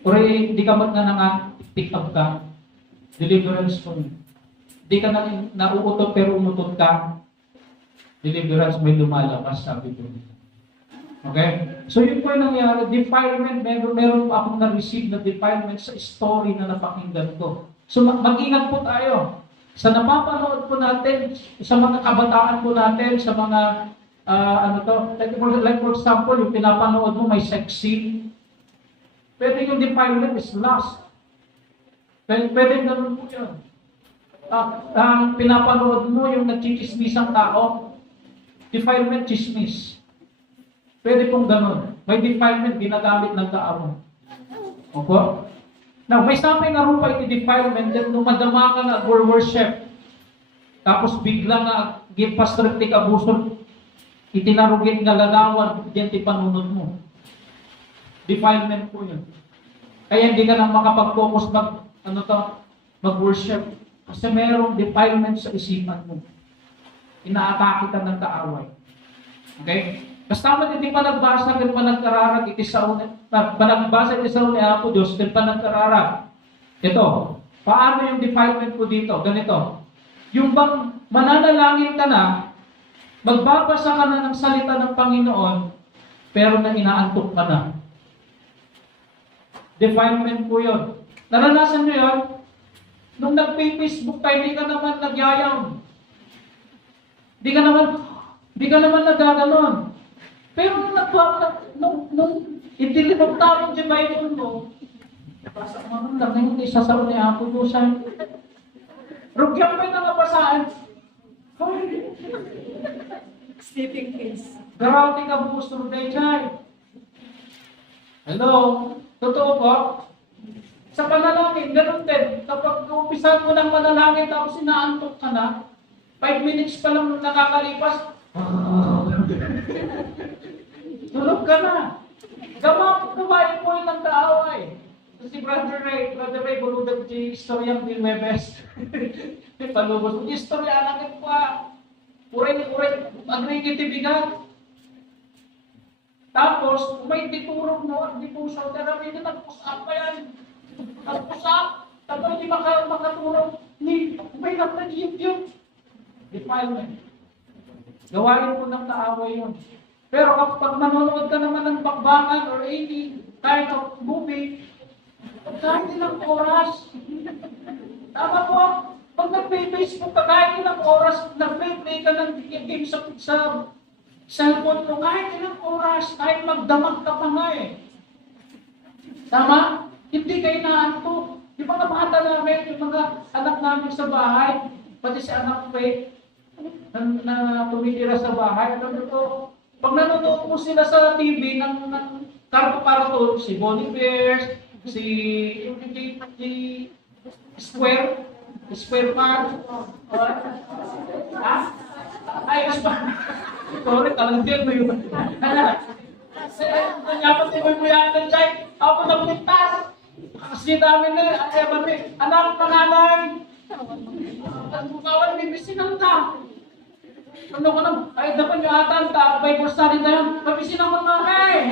Pero di ka mat nga pick up ka. Deliverance po. Di ka na nauutot pero umutot ka. Deliverance may lumalabas, sabi ko. Okay? So yun po yung nangyari, defilement, meron pa akong na-receive na defilement sa story na napakinggan ko. So mag-ingat po tayo sa napapanood po natin, sa mga kabataan po natin, sa mga, like for example, yung pinapanood mo may sex scene, pwede yung defilement is lust. Pwede ganun po yun. Pinapanood mo yung nagchichismisang tao, defilement, chismis. Pwede pong ganun. May defilement, ginagamit ng tao. Opo? Now, may something na rupa iti-defilement, then lumadama ka na worship. Tapos bigla nga, gipastriptik abuso, itinarugit nga lagawan, diyan ti panunod mo. Defilement po yun. Kaya hindi ka na makapag-focus mag-worship. Kasi mayroong defilement sa isipan mo. Inaatake ka ng kaaway. Okay? Basta man hindi pa nagbasa, hindi pa nagkararag, panagbasa iti sa ni Apo Diyos, hindi pa nagkararag. Ito, paano yung defilement ko dito? Ganito. Yung bang mananalangin ka na, magbabasa ka na ng salita ng Panginoon, pero na inaantok ka na. Defilement po yun. Naranasan nyo yun? Nung nag-Facebook tayo, hindi ka naman nagyayang. Hindi ka naman nagaganon. Pero nung itilinong tamang di Bible mo, basta mo lang ngayon, isasaro ni Apo Dusan. Rugyang pa yung nangabasahan. Sleeping pills. Garati ka bukas ng Bechay. Hello? Totoo po? Sa panalangin, ganun din. Kapag umpisan mo ng panalangin, tapos inaantok ka na, 5 minutes pa lang nakakalipas, tulog ka na. Gawain mo yun ng kaaway. Si Brother Ray, buludag di istoryang di Webes. Palubos. Di istorya anak pa. Uray, agrigit ibigat. Tapos, may diturog mo, di puso, darami na nag-usap pa yan. Nag-usap. Tapos hindi makaturog. May nag-YouTube. Defilement. Gawain mo ng kaaway yun. Pero kapag manonood ka naman ng bakbakan or any kind of movie, kahit ilang oras. Tama po, pag nag-Facebook ka, kahit ilang oras, nag-play ka ng game sa cellphone mo, kahit ilang oras, kahit magdamag ka pa nga eh. Tama? Hindi kayo naantok. Yung mga bata namin, yung mga anak namin sa bahay, pati si anak Faith, na tumitira sa bahay, pag nanonood mo sila sa TV ng Carpo si Bonnie Bears, si Square Park, ay, sorry, talagang din mo yun. Nanyapat si Buyanan Chay, ako nagpuntas. Kasi namin na, anak, pananay, kawan, bibisin ang ta. Ano ko na, ay dapat yung atan, may bursari na yun, pabisin naman mga eh.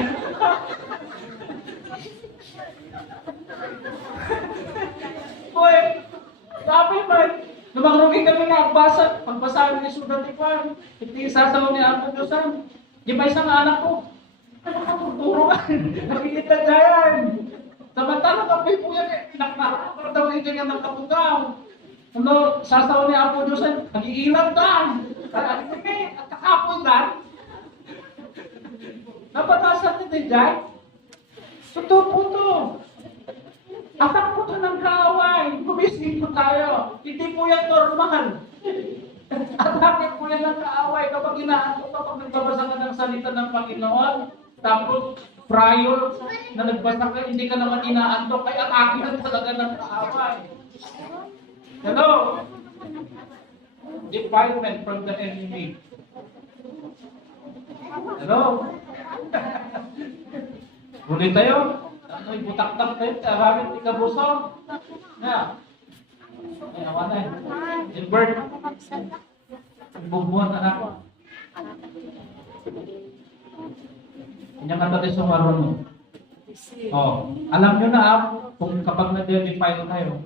Boy, sabi ba, lumangrugi kami na pagbasahin ni Sudan Tikwan, hindi sasaw ni Apo Diyosan. Di ba isang anak ko? Ano ka tuturo ka? Nakikita dyan. Samantala kami po yan eh, pinaknaka, para daw hindi nga ng kapugaw. Ano, sasaw ni Apo Diyosan, nag-iilang daan. At kakapon daan. Napatasan ni Dijay. Totoo po to. Atak po ito ng kaaway. Gumising po tayo. Hindi po yan normal. Atake po yan ng kaaway. Kapag nagbabasa ka ng salita ng Panginoon, tapos prior na nagbasa ka, hindi ka naman inaantok, ay atake na talaga ng kaaway. Hello? Defilement from the enemy. Hello? Huli tayo? Ano, ibutak-tak tayo? Maraming ikabusong? Na? Ay, nawa na eh. Gilbert? Bugbuhan anak ko. Kanya nga tayo sa maroon mo. Oh, alam nyo na kung kapag na-defile tayo,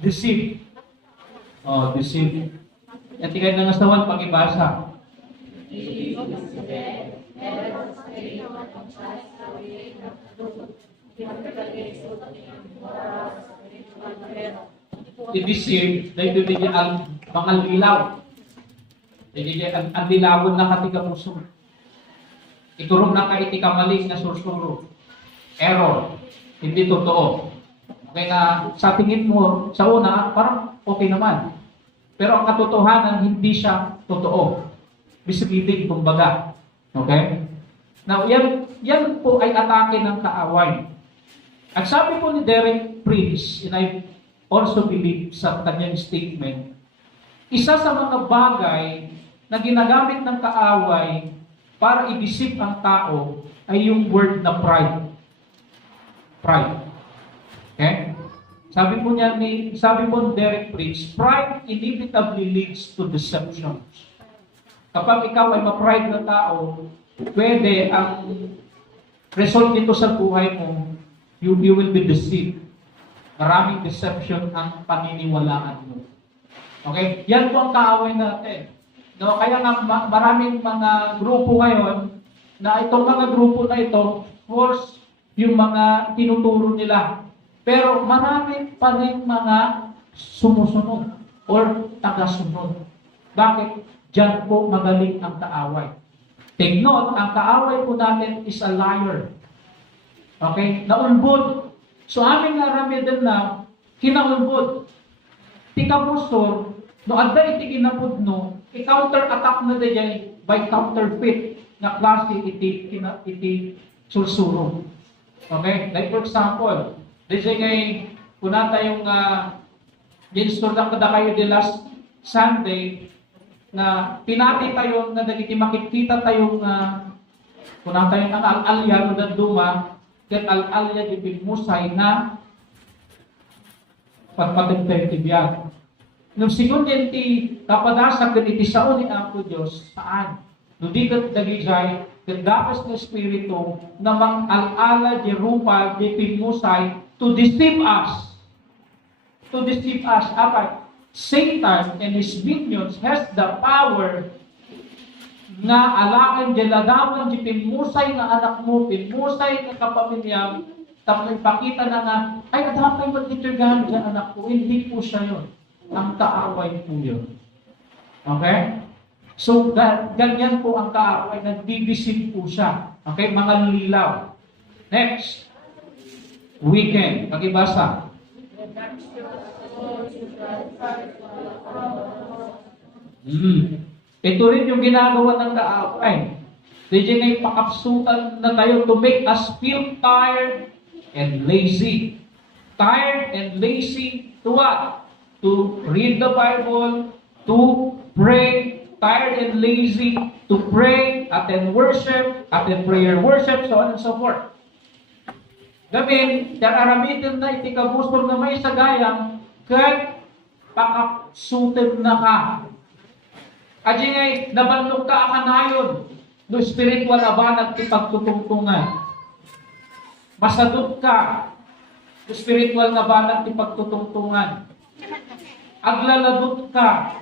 deceive. Oh, deceive. Yan tigay na nga sa pag-ibasa. I-deceive, na ito din ang mga lilaw. Ang dilawon na katika puso. Iturong na ka iti kamali na sursuro. Error. Hindi totoo. Okay na sa tingin mo, sa una, parang okay naman. Pero ang katotohanan, hindi siya totoo. Misleading, kumbaga. Okay? Now, yan po ay atake ng kaaway. At sabi po ni Derek Prince, and I also believe sa kanyang statement, isa sa mga bagay na ginagamit ng kaaway para i-deceive ang tao ay yung word na pride. Pride. Okay? Sabi po ni Derek Prince, pride inevitably leads to deceptions. Kapag ikaw ay ma-pride na tao, pwede ang result nito sa buhay mo, you will be deceived. Maraming deception ang paniniwalaan mo. Okay? Yan po ang kaaway natin. No, kaya nga maraming mga grupo ngayon na itong mga grupo na ito force yung mga tinuturo nila. Pero marami pa rin mga sumusunod or tagasunod. Bakit? Diyan po magaling ang kaaway. Take note, ang kaaway po natin is a liar. Okay? Naulbod. So aming naramidan na kinaulbod. Tikabusor, no adda iti kinapod no, i-counter-attack na dayay by counterfeit na klase iti sursuro. Okay? Like for example, dayay ngay punata yung ginsurda kada kayo de last Sunday na pinati tayo na dagiti makikita tayong punata yung al-alya no daduma ket al-alya di bimusay na pagpatentay ti biyag. Nung sigun din ti kapadasak ket iti sao ni Apo Dios saan? No di ket dagijay ket dapas na espiritu na mang-alala di rupa di bimusay to deceive us. To deceive us. Apa? Satan and his minions has the power na alaan di ladawan di pimusay na anak mo, pimusay na kapamilya, tapos ipakita na nga, ay, adapay mag-itirgahan dyan anak ko. Hindi po siya yun. Ang kaaway po yun. Okay? So, ganyan po ang kaaway. Nagbibisin po siya. Okay? Mga lilaw. Next. Weekend. Pakibasa. Ito rin yung ginagawa ng kaaway. Diyan ay pakapsutan na tayo to make us feel tired and lazy. Tired and lazy to what? To read the Bible, to pray. Tired and lazy to pray, attend worship, attend prayer worship, so on and so forth. Gamin, dararamitin na itikabustor na may sagayang kag pakapsutin na ka. Adi ngay, nabandok ka akanayon no spiritual abanag ti pagtutungtungan. Masadot ka no spiritual na banag ti pagtutungtungan. Aglaladot ka.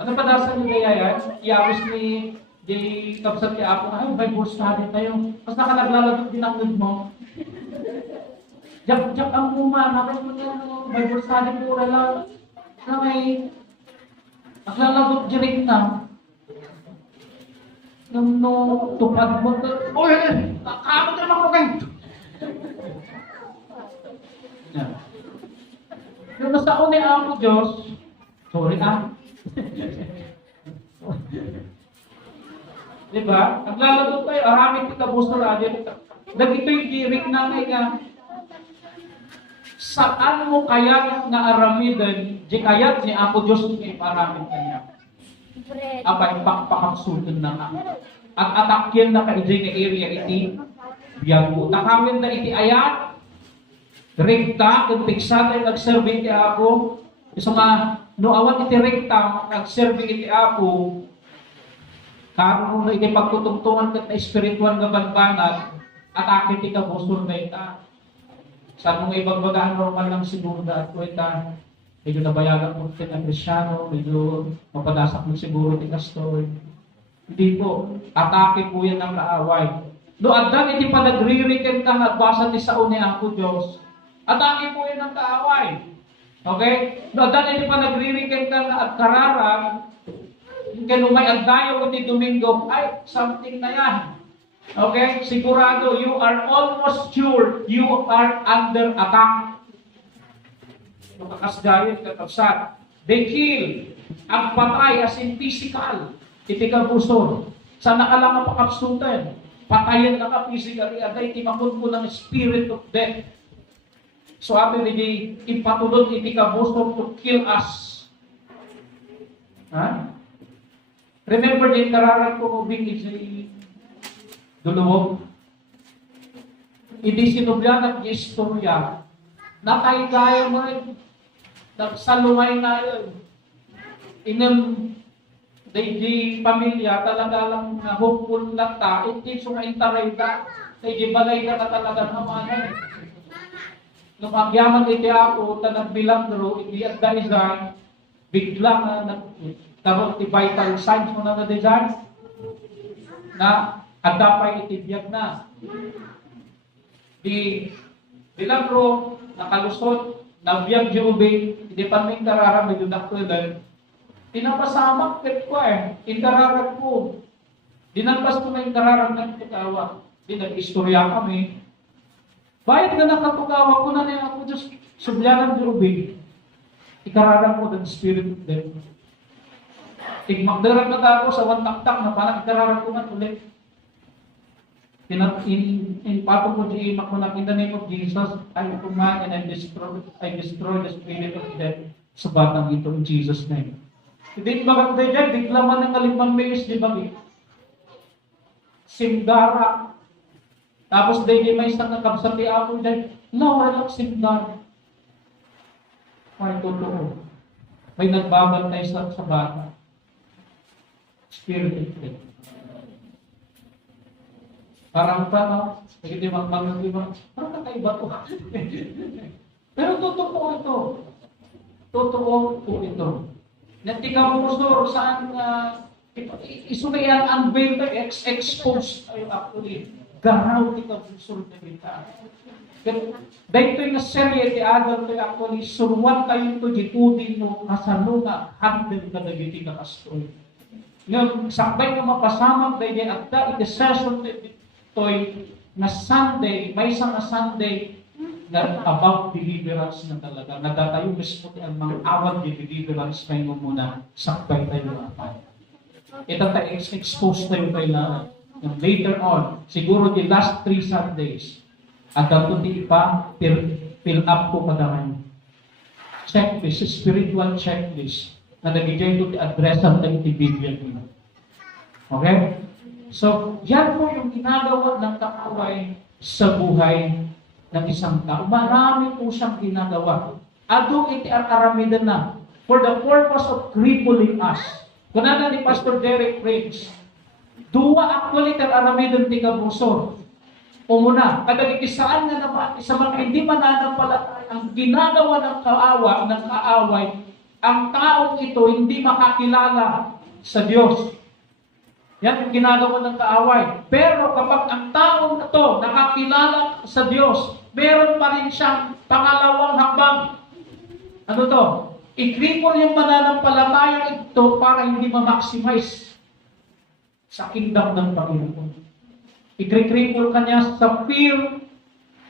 Ano pa dasan ni Dayayan? Iawis ni Jay Kapsat kaya ako, ay, Bible study tayo. Mas nakalaglaladot din ang mood mo. Jak ang umana, Bible study po lang. Na may naglalagot direct na. Nung tupad mo, oy, kakamot naman ko kayo. Yung nasa una ako, Diyos, sorry diba? Naglalagot tayo, aramit kita busto na adyan. Dagito yung dirik na nga, saan mo kaya na aramidan, di kayat ni Apo Diyos ni paramit kanya. Apa ipakpakapsulun na nga. At atakyan na kaijay na area iti, biyag mo. Nakawin na iti ayat, rekta, kung tiksa tayo nag-serve iti Apo, isa nga, no awat iti rekta, nag-serve iti Apo, karon na iti pagtutungtungan kat na espiritual nga banbanat, at akit iti kabustor na ita. Sa mga ibagbagaan normal lang siguro at kwenta, medyo nabayagan po ng Kristyano, medyo mapadasak mo siguro ni Pastor. Hindi po. Atake po yan ng kaaway. Do adan iti pa nagre-reckon ka nagbasa ti sa uniang ko Diyos. Atake po yan ng kaaway. Okay? Do adan iti pa nagre-reckon ka na at kararang kaya may agdayo iti Domingo, ay, something na yan. Okay? Sigurado, you are almost sure you are under attack. Makakasgayon, kakabsat. They kill. Ang patay as in physical. Iti kabusor. Sa nakalang pakapsutan. Patayan na ka physically. Aday, timakot po ng spirit of death. So, ato hindi ipatulog iti kabusor to kill us. Ha? Remember din, kararag ko ubing iti dulubog. Hindi sinubyan at istorya. Nakaigaya mo rin. Nagsalumay na yun. Inang di pamilya talaga lang hopeful na ta. Hindi sumaintaray na. Hindi balay na talaga naman. Nung agyaman iti ako, tanang bilangro, hindi at daizan, bigla na karon ti vital signs mo na na-design na adapay itibiyag na. Di bilangro, nakalusot, nabiyag di ubing, hindi pa may kararang medyo naktulan. Tinapasamak pet ko inkararag ko. Dinampas ko na yung kararang nagtukawa. Di nag-istorya kami. Bayad na nakatukawa ko na niya ako, Diyos, subyanan di ubing. Ikararang ko ng spirit of death. Tigmagdarag na ako sa wantak-tak na parang ikararang ko man ulit. In patong ko di imak ko na in the name of Jesus, I command and I destroy the spirit of death sa batang ito in Jesus' name. Hindi maganda dyan, bigla man ng 5 minutes, di ba? Simdara. Tapos di may isang nakabsati ako dyan, nawala simdara. Ay, totoo. May nagbabantay sa bata. Spirit of death. Parang pa, no? Hindi mag-ibang, parang kakaiba to. Pero totoo po ito. Totoo po ito. Natika mo po saan isunayan ang unveil exposed tayo actually. Garaw tika busur na kita. Dahil ito'y na-serye ti Adam ito'y actually suruan tayo ito jitudin mo kasalunga handel ka na giti ka kastoy. Ngayon, sakbay nga mapasamag dahil at da iti session ito'y na Sunday, may isang na Sunday na about deliverance na talaga. Nadatayo mismo ang mga awag di deliverance kayo muna sakbay tayo apay. Ito tayo expose tayo tayo na later on, siguro the last 3 Sundays, at dato di pa fill up ko padahan. Checklist, spiritual checklist na nagigay ko address ang Biblia nila. Okay? So, yan po yung ginagawa ng kaaway sa buhay ng isang tao. Marami po siyang ginagawa. Ado iti aramidan na for the purpose of crippling us. Kunana ni Pastor Derek Prince, duwa actually aramidan ti kabusor. Umuna, kadagikisaan na naman, sa mga hindi mananampalataya, ang ginagawa ng kaaway, ang taong ito hindi makakilala sa Diyos. Yan yung ginagawa ng kaaway. Pero kapag ang taong ito nakakilala sa Diyos, meron pa rin siyang pangalawang hakbang. Ano to? I-cripple yung mananampalataya ito para hindi ma-maximize sa kingdom ng Panginoon. I-cripple kanya sa fear,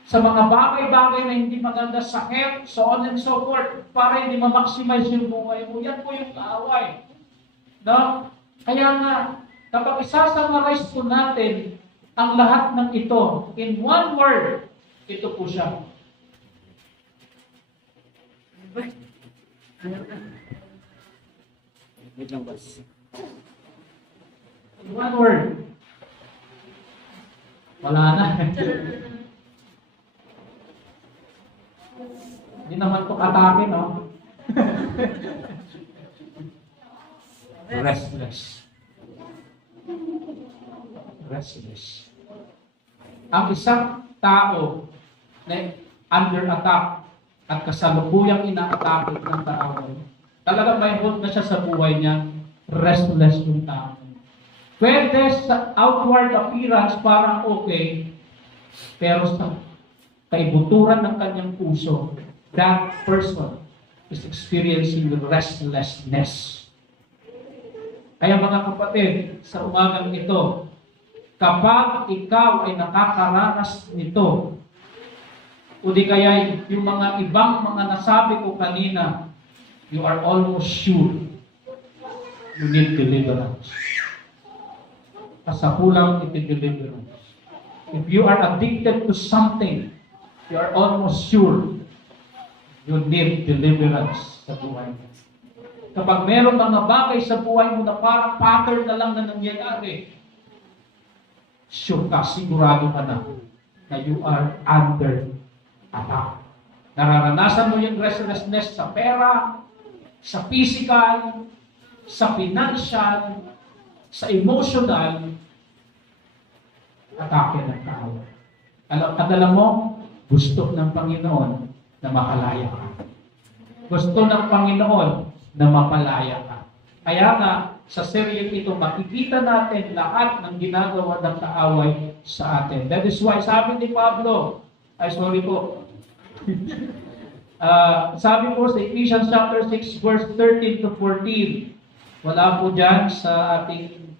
sa mga bagay-bagay na hindi maganda sa health, so on and so forth, para hindi ma-maximize yung buhay mo. Yan po yung kaaway. No? Kaya nga, kapag isasummarize po natin ang lahat ng ito, in one word, ito po siya. In one word. Wala na. Hindi naman ito katake, no? Restless. Restless. Ang isang tao na under attack, at kasalukuyang inaatake ng kaaway. Talagang may hold na siya sa buhay niya, restless yung tao. Pwede sa outward appearance parang okay, pero sa kaibuturan ng kanyang puso, that person is experiencing restlessness. Kaya mga kapatid, sa umagang ito, kapag ikaw ay nakakaranas nito, o di kaya yung mga ibang mga nasabi ko kanina, you are almost sure you need deliverance. Kasapulang iti-deliverance. If you are addicted to something, you are almost sure you need deliverance sa buhay mo. Kapag meron mga bagay sa buhay mo na parang pattern na lang na nangyayari, sure ka, sigurado ka na you are under attack. Nararanasan mo yung restlessness sa pera, sa physical, sa financial, sa emotional, atake ng tao. Kadala mo, gusto ng Panginoon na makalaya ka. Gusto ng Panginoon na mapalaya ka. Kaya nga, sa seryeng ito, makikita natin lahat ng ginagawa ng kaaway sa atin. That is why, sabi ni Pablo, sorry po, sabi po sa Ephesians chapter 6, verse 13 to 14, wala po dyan sa ating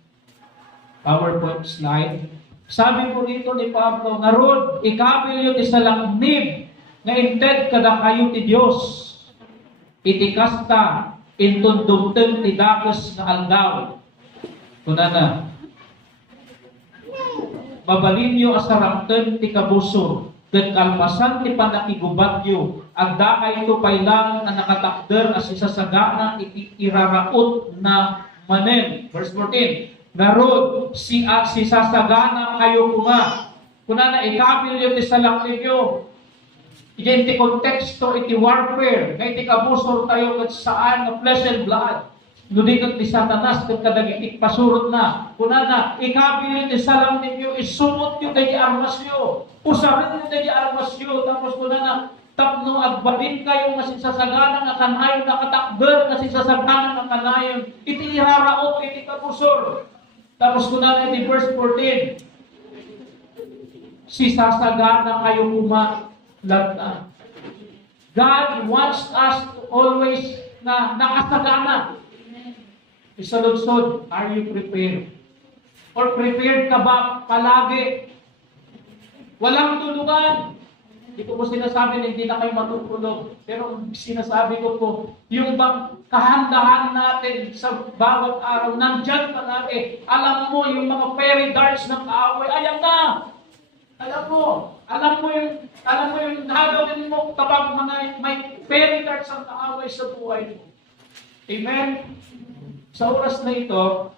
PowerPoint slide. Sabi po dito ni Pablo, "Ngarod, ikabilyo ti salaknib, nga inted kada kayo ti Dios. Itikasta, intundumten ti dakes nga aldaw." Kunana, "Mabalinyo asaramten ti kabusor, ket kalpasan ti panakigubatyo, agda kayo pailang na nakatakder as isasagana iti iraraot na manen." Verse 14, "Narod, si sasagana kayo kuma. Kunana, ikabilyo ti salaknibyo." Iti konteksto, iti warfare, nga iti kabusor tayo kat saan na flesh and blood. Nudikat ti Satanas kat kadagitik pasurot na. Kunana, ikabilyo ti salaknibyo, isumot nyo tayo armas nyo. Usarin nyo tayo armas nyo. Tapos kunana, tapno agbalin kayo nga sisasagana nga kanayon, nakatakder nga sisasagana nga kanayon. Iti iraraot, iti kabusor. Tapos kunana, iti verse 14, sisasagana kayo kuma. God wants us to always na nakasagana. Isaludsod, are you prepared? Or prepared ka ba palagi? Walang tulugan. Hindi ko po sinasabi na hindi na kayo matutulog. Pero sinasabi ko po, yung bang kahandahan natin sa bawat araw, nandyan pa natin. Alam mo, yung mga fairy darts ng kaaway, ayan na! Alam mo yung gagawin mo kapag may fairy darts ang kaaway sa buhay mo. Amen? Sa oras na ito,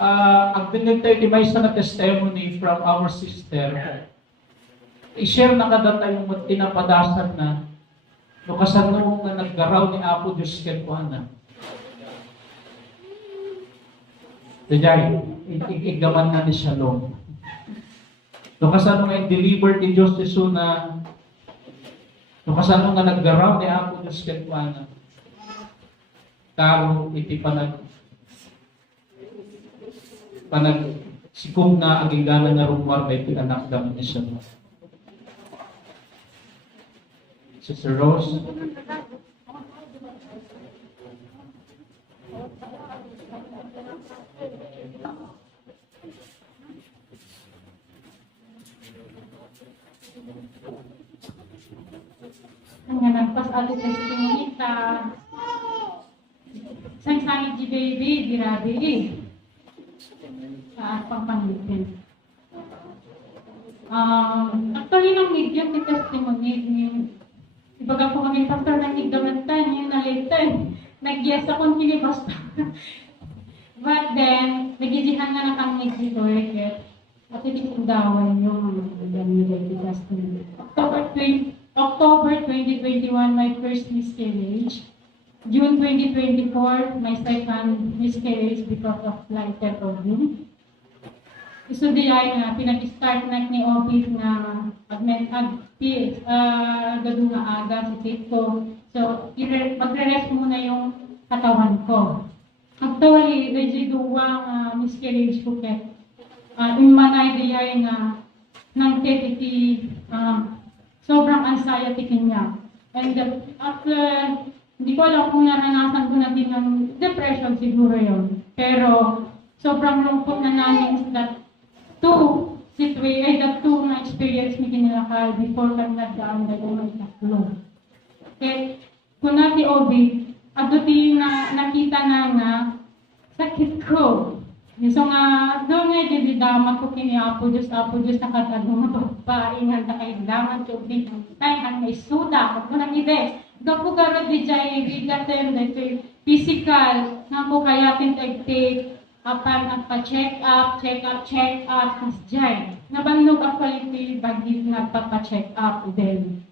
ang binigay tayo may isang testimony from our sister. I-share na kada tayong tinapadasan na kasanong na naggaraw ni Apo Diyos Kepuana. Dajay, igaman na ni Shalom. Kasanong nga delivered ni Diyos Jesu na kasanong nga naggaraw ni Apo Diyos Kepuana. Karo iti panag sikong na ang igana na rumor may pinanakdam ni siya. Sister Rose. Ang nagpas ato testimony ta sang sangi di baby dirabi sa pangpanglitin. Actually nang medium ni testimony yung ibaga po kami pastor ng igdamantan yung nalitan. Nag-yes akong kinibasta. But then, nagidihan nga na kami nag-report at itipundawan yung nilay testimony. October 2021, my first miscarriage. June 2024, my second miscarriage because of lighter ovum. isudiyay nga pinag-start na ni office nga gado nga aga si Tito. So, magre-rest muna yung katawan ko. Actually, medyo duwa nga miscarriage ko kaya yung manay diyay nga ng tititi sobrang anxiety kanya. And after, hindi ko alam kung naranasan ko na din ng depression siguro yon. Pero sobrang lungkot na namin is that two na experience ni kinilakal before kami nagdaan na yung ikatlo. Okay, kung nati Obi, ato di na nakita na nga sakit ko. So nga, doon nga dididama ko kini Apo Diyos nakatagong mapagpaingan na kailangan to di tayo ang may suda. Kung nakide, doon garo di jay rigaten na physical na po kaya tintig apan at pa-check up, kas jay. Nabannog ang quality bagis na pa-check up din.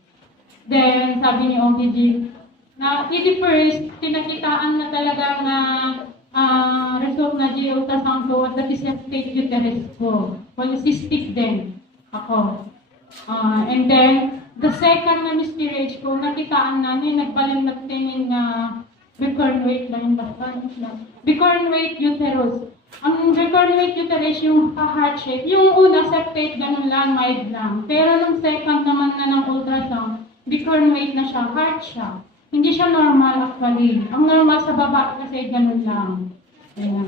Then, sabi ni OPG, na first, pinakitaan na talaga na result na di ultrasound ko at that is a state uterus ko. Polycystic din ako. And then, the second na miscarriage ko, nakitaan na nagbalin na tinin na recurrent weight lang yung basta. Recurrent weight uterus. Ang recurrent weight uterus yung heart shape. Yung una, septate, ganun lang, mild lang. Pero nung second naman na ng ultrasound, recurrent weight na siya, heart siya. Hindi siya normal actually. Ang normal sa babae kasi ganun lang. Ayan.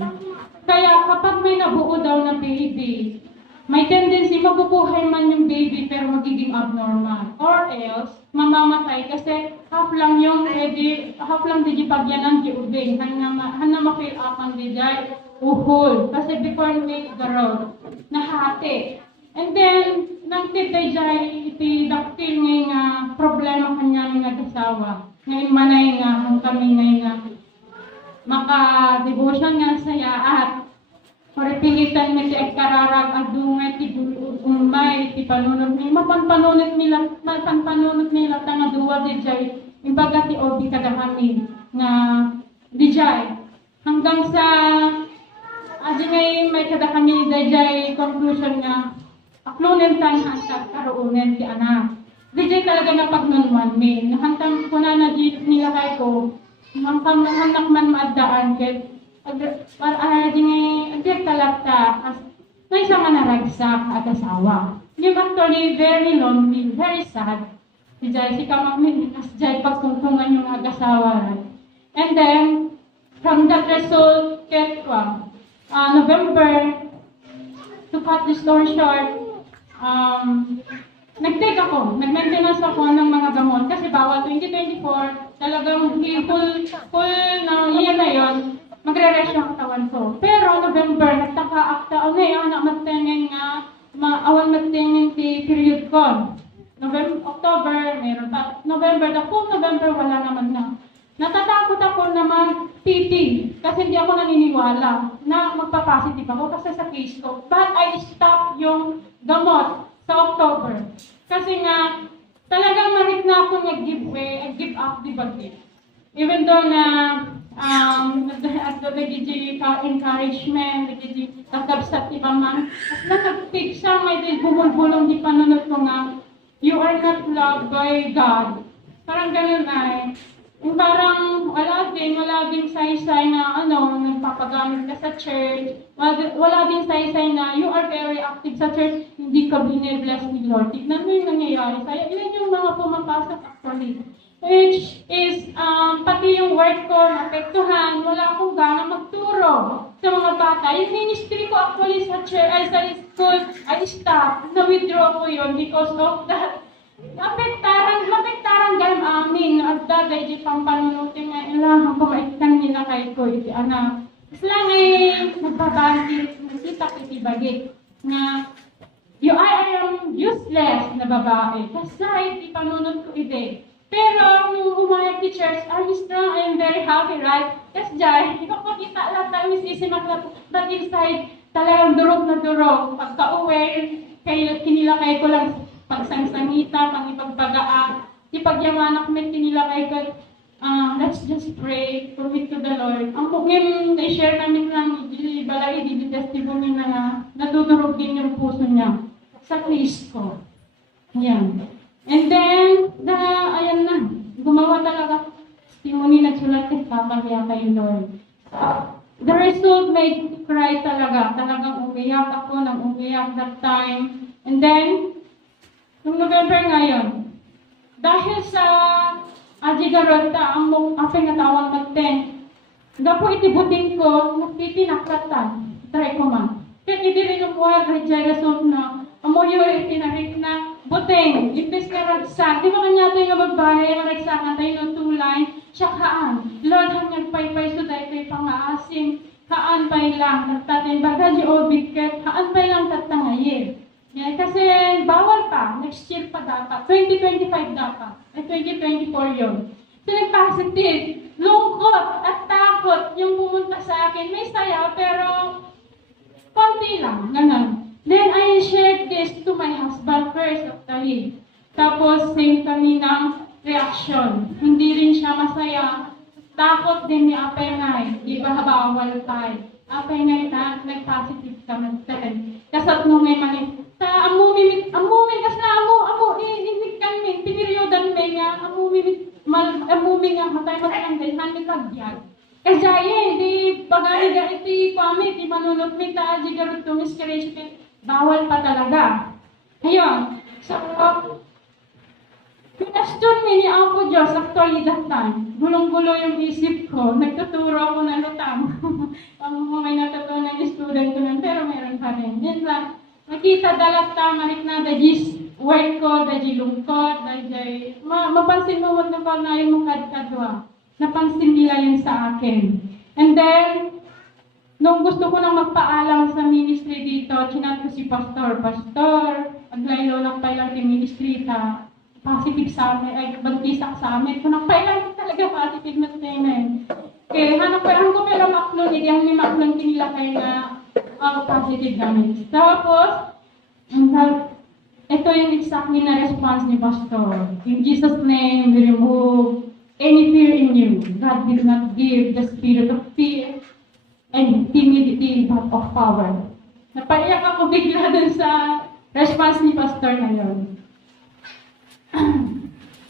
Kaya kapag may nabuo daw na baby, may tendency mabubuhay man yung baby pero magiging abnormal. Or else, mamamatay kasi half lang di pagyanan di ubing. Hana ma-fill up ang diday uhol. Kasi before weight garod, nahati. And then, nang tiday iti daktil ngay nga problema kanya nga nag-asawa. Ngayon manay nga, kung kami ngayon nga, maka-devotion nga saya at pilitan mi ti kararag adungay ti umay ti panunot mi mapanpanunot nila tanga duwa di jay imbaga ti obi kada kami nga di jay hanggang sa ngay may kada kami di jay conclusion nga aklunen tan hantag karuunen ti anak. Di jay talaga napagnunman mi hantang kuna na di nila kay ko hanggang hanak man maadaan kay agad talakta as may isa nga naragsak at asawa. Yung actually very lonely, very sad. Si Jai, si Kamamilikas Jai, pagkungkungan yung ag-asawa. And then, from that result, November, to cut the story short, nag-maintenance ako ng mga gamot kasi bawal 2024, talagang full na year na yun, magre-rest yung katawan ko. Pero November, nagtaka-akta, anak magtingin nga, awan magtingin ti period ko. October, meron pa. November, the full November, wala naman na. Natatakot ako naman PT, kasi hindi ako naniniwala na magpa-positive ako kasi sa case ko. But I stop yung gamot sa October. Kasi nga, talagang marit na ako nag-give up, di ba? Even though na at the encouragement, kakabsat iba man, at nakagpig siya, may bumulbulong di panunod ko nga, you are not loved by God. Parang ganun ay, yung parang wala din saysay na nagpapagamit ka sa church, wala din saysay na you are very active sa church, hindi ka bine-bless ni Lord. Tignan mo yung nangyayari sa'yo. Yun yung mga pumapasok actually. Which is, pati yung work ko, napektuhan, wala akong gana magturo sa mga bata. Yung ministry ko actually sa church, sa school, I stop. Na-withdraw ko yun because of that. Napektaran ganun amin. At daday, di pang panunutin nga, ilang pumaitan nila kay ko, iti anak. Kasi lang nagbabanti, nakita ko iti bagay, na I am useless na babae. Kasi iti panunod ko iti. Pero, nung umayag ti church, are you strong? I am very happy, right? Yes, Jai, hindi ko makita lang tayo misisimak na but inside, talagang durog na durog. Pagka-uwi, kinilakay ko lang pagsangsangita, pangipagpagaan. Ipagyawanak may kinilakay ko, let's just pray, commit to the Lord. Ang pugim na-share namin lang, balay, di testimony na nadudurog din yung puso niya sa case ko. Ayan. And then, ayan na, gumawa talaga testimony, nagsulat kay Papa kaya kay Lord. The result made me cry talaga. Talagang umiyak ako, nang umiyak that time. And then, noong November ngayon, dahil sa Ajigarota, ang apay nga tawang mag-10, gapo itibutin ko, nagtitinaklatan. Try ko man. Kaya hindi rin yung buhay, result na, amoyo itinarik na, buteng, ipis ka ragsak. Di ba kanya ito yung babae, ragsak nga tayo ng tulay, siya kaan. Lord, hanyag pay-pay so dahil kayo pang-aasim, kaan pay lang, nagtatin bagay o bigket, kaan pay lang tatangayin. Yan, kasi bawal pa, next year pa dapat, 2025 dapat, ay 2024 yun. So, positive, lungkot at takot yung pumunta sa akin. May saya, pero konti lang, ganun. Then, I shared this to my husband first, actually. Tapos, same kami ng reaction. Hindi rin siya masaya. Takot din ni Apenay. Di ba, bawal tayo. Apenay, nag-positive ka mag-10. Kasat nung may mali. Sa amumin, kasi na imig kami, piniryodan may nga, amumin nga, matay matanggal, namin kagyan. Kaya di bagay iti kami, di manunod mi ta, di garot miscarriage, bawal pa talaga. Ayun, so, pinasyon mi ni Apo Diyos, actually that time, gulong-gulo yung isip ko, nagtuturo ako ng lutang. May natutunan yung student ko nun, pero meron pa rin. Yan lang, nakita dalat ta, manik na, dajis, work ko, daji lungkot, daji, mapansin mo, wag na pa na yung mga kadwa. Napansin nila yun sa akin. And then, nung gusto ko nang magpaalam sa ministry dito, chinat ko si Pastor, aglaylo lang pa lang yung ministry ta, positive sa amin, ay bantisak sa amin. Kung nagpailan talaga positive na statement. Okay, hanap ko lang ko pero maklon, hindi ang ni maklon kinila kayo na positive namin. Tapos, ito yung exactly na response ni Pastor. In Jesus' name, we remove any fear in you. God did not give the spirit of fear and timidity but of power. Napaiyak ako bigla dun sa response ni Pastor na yun.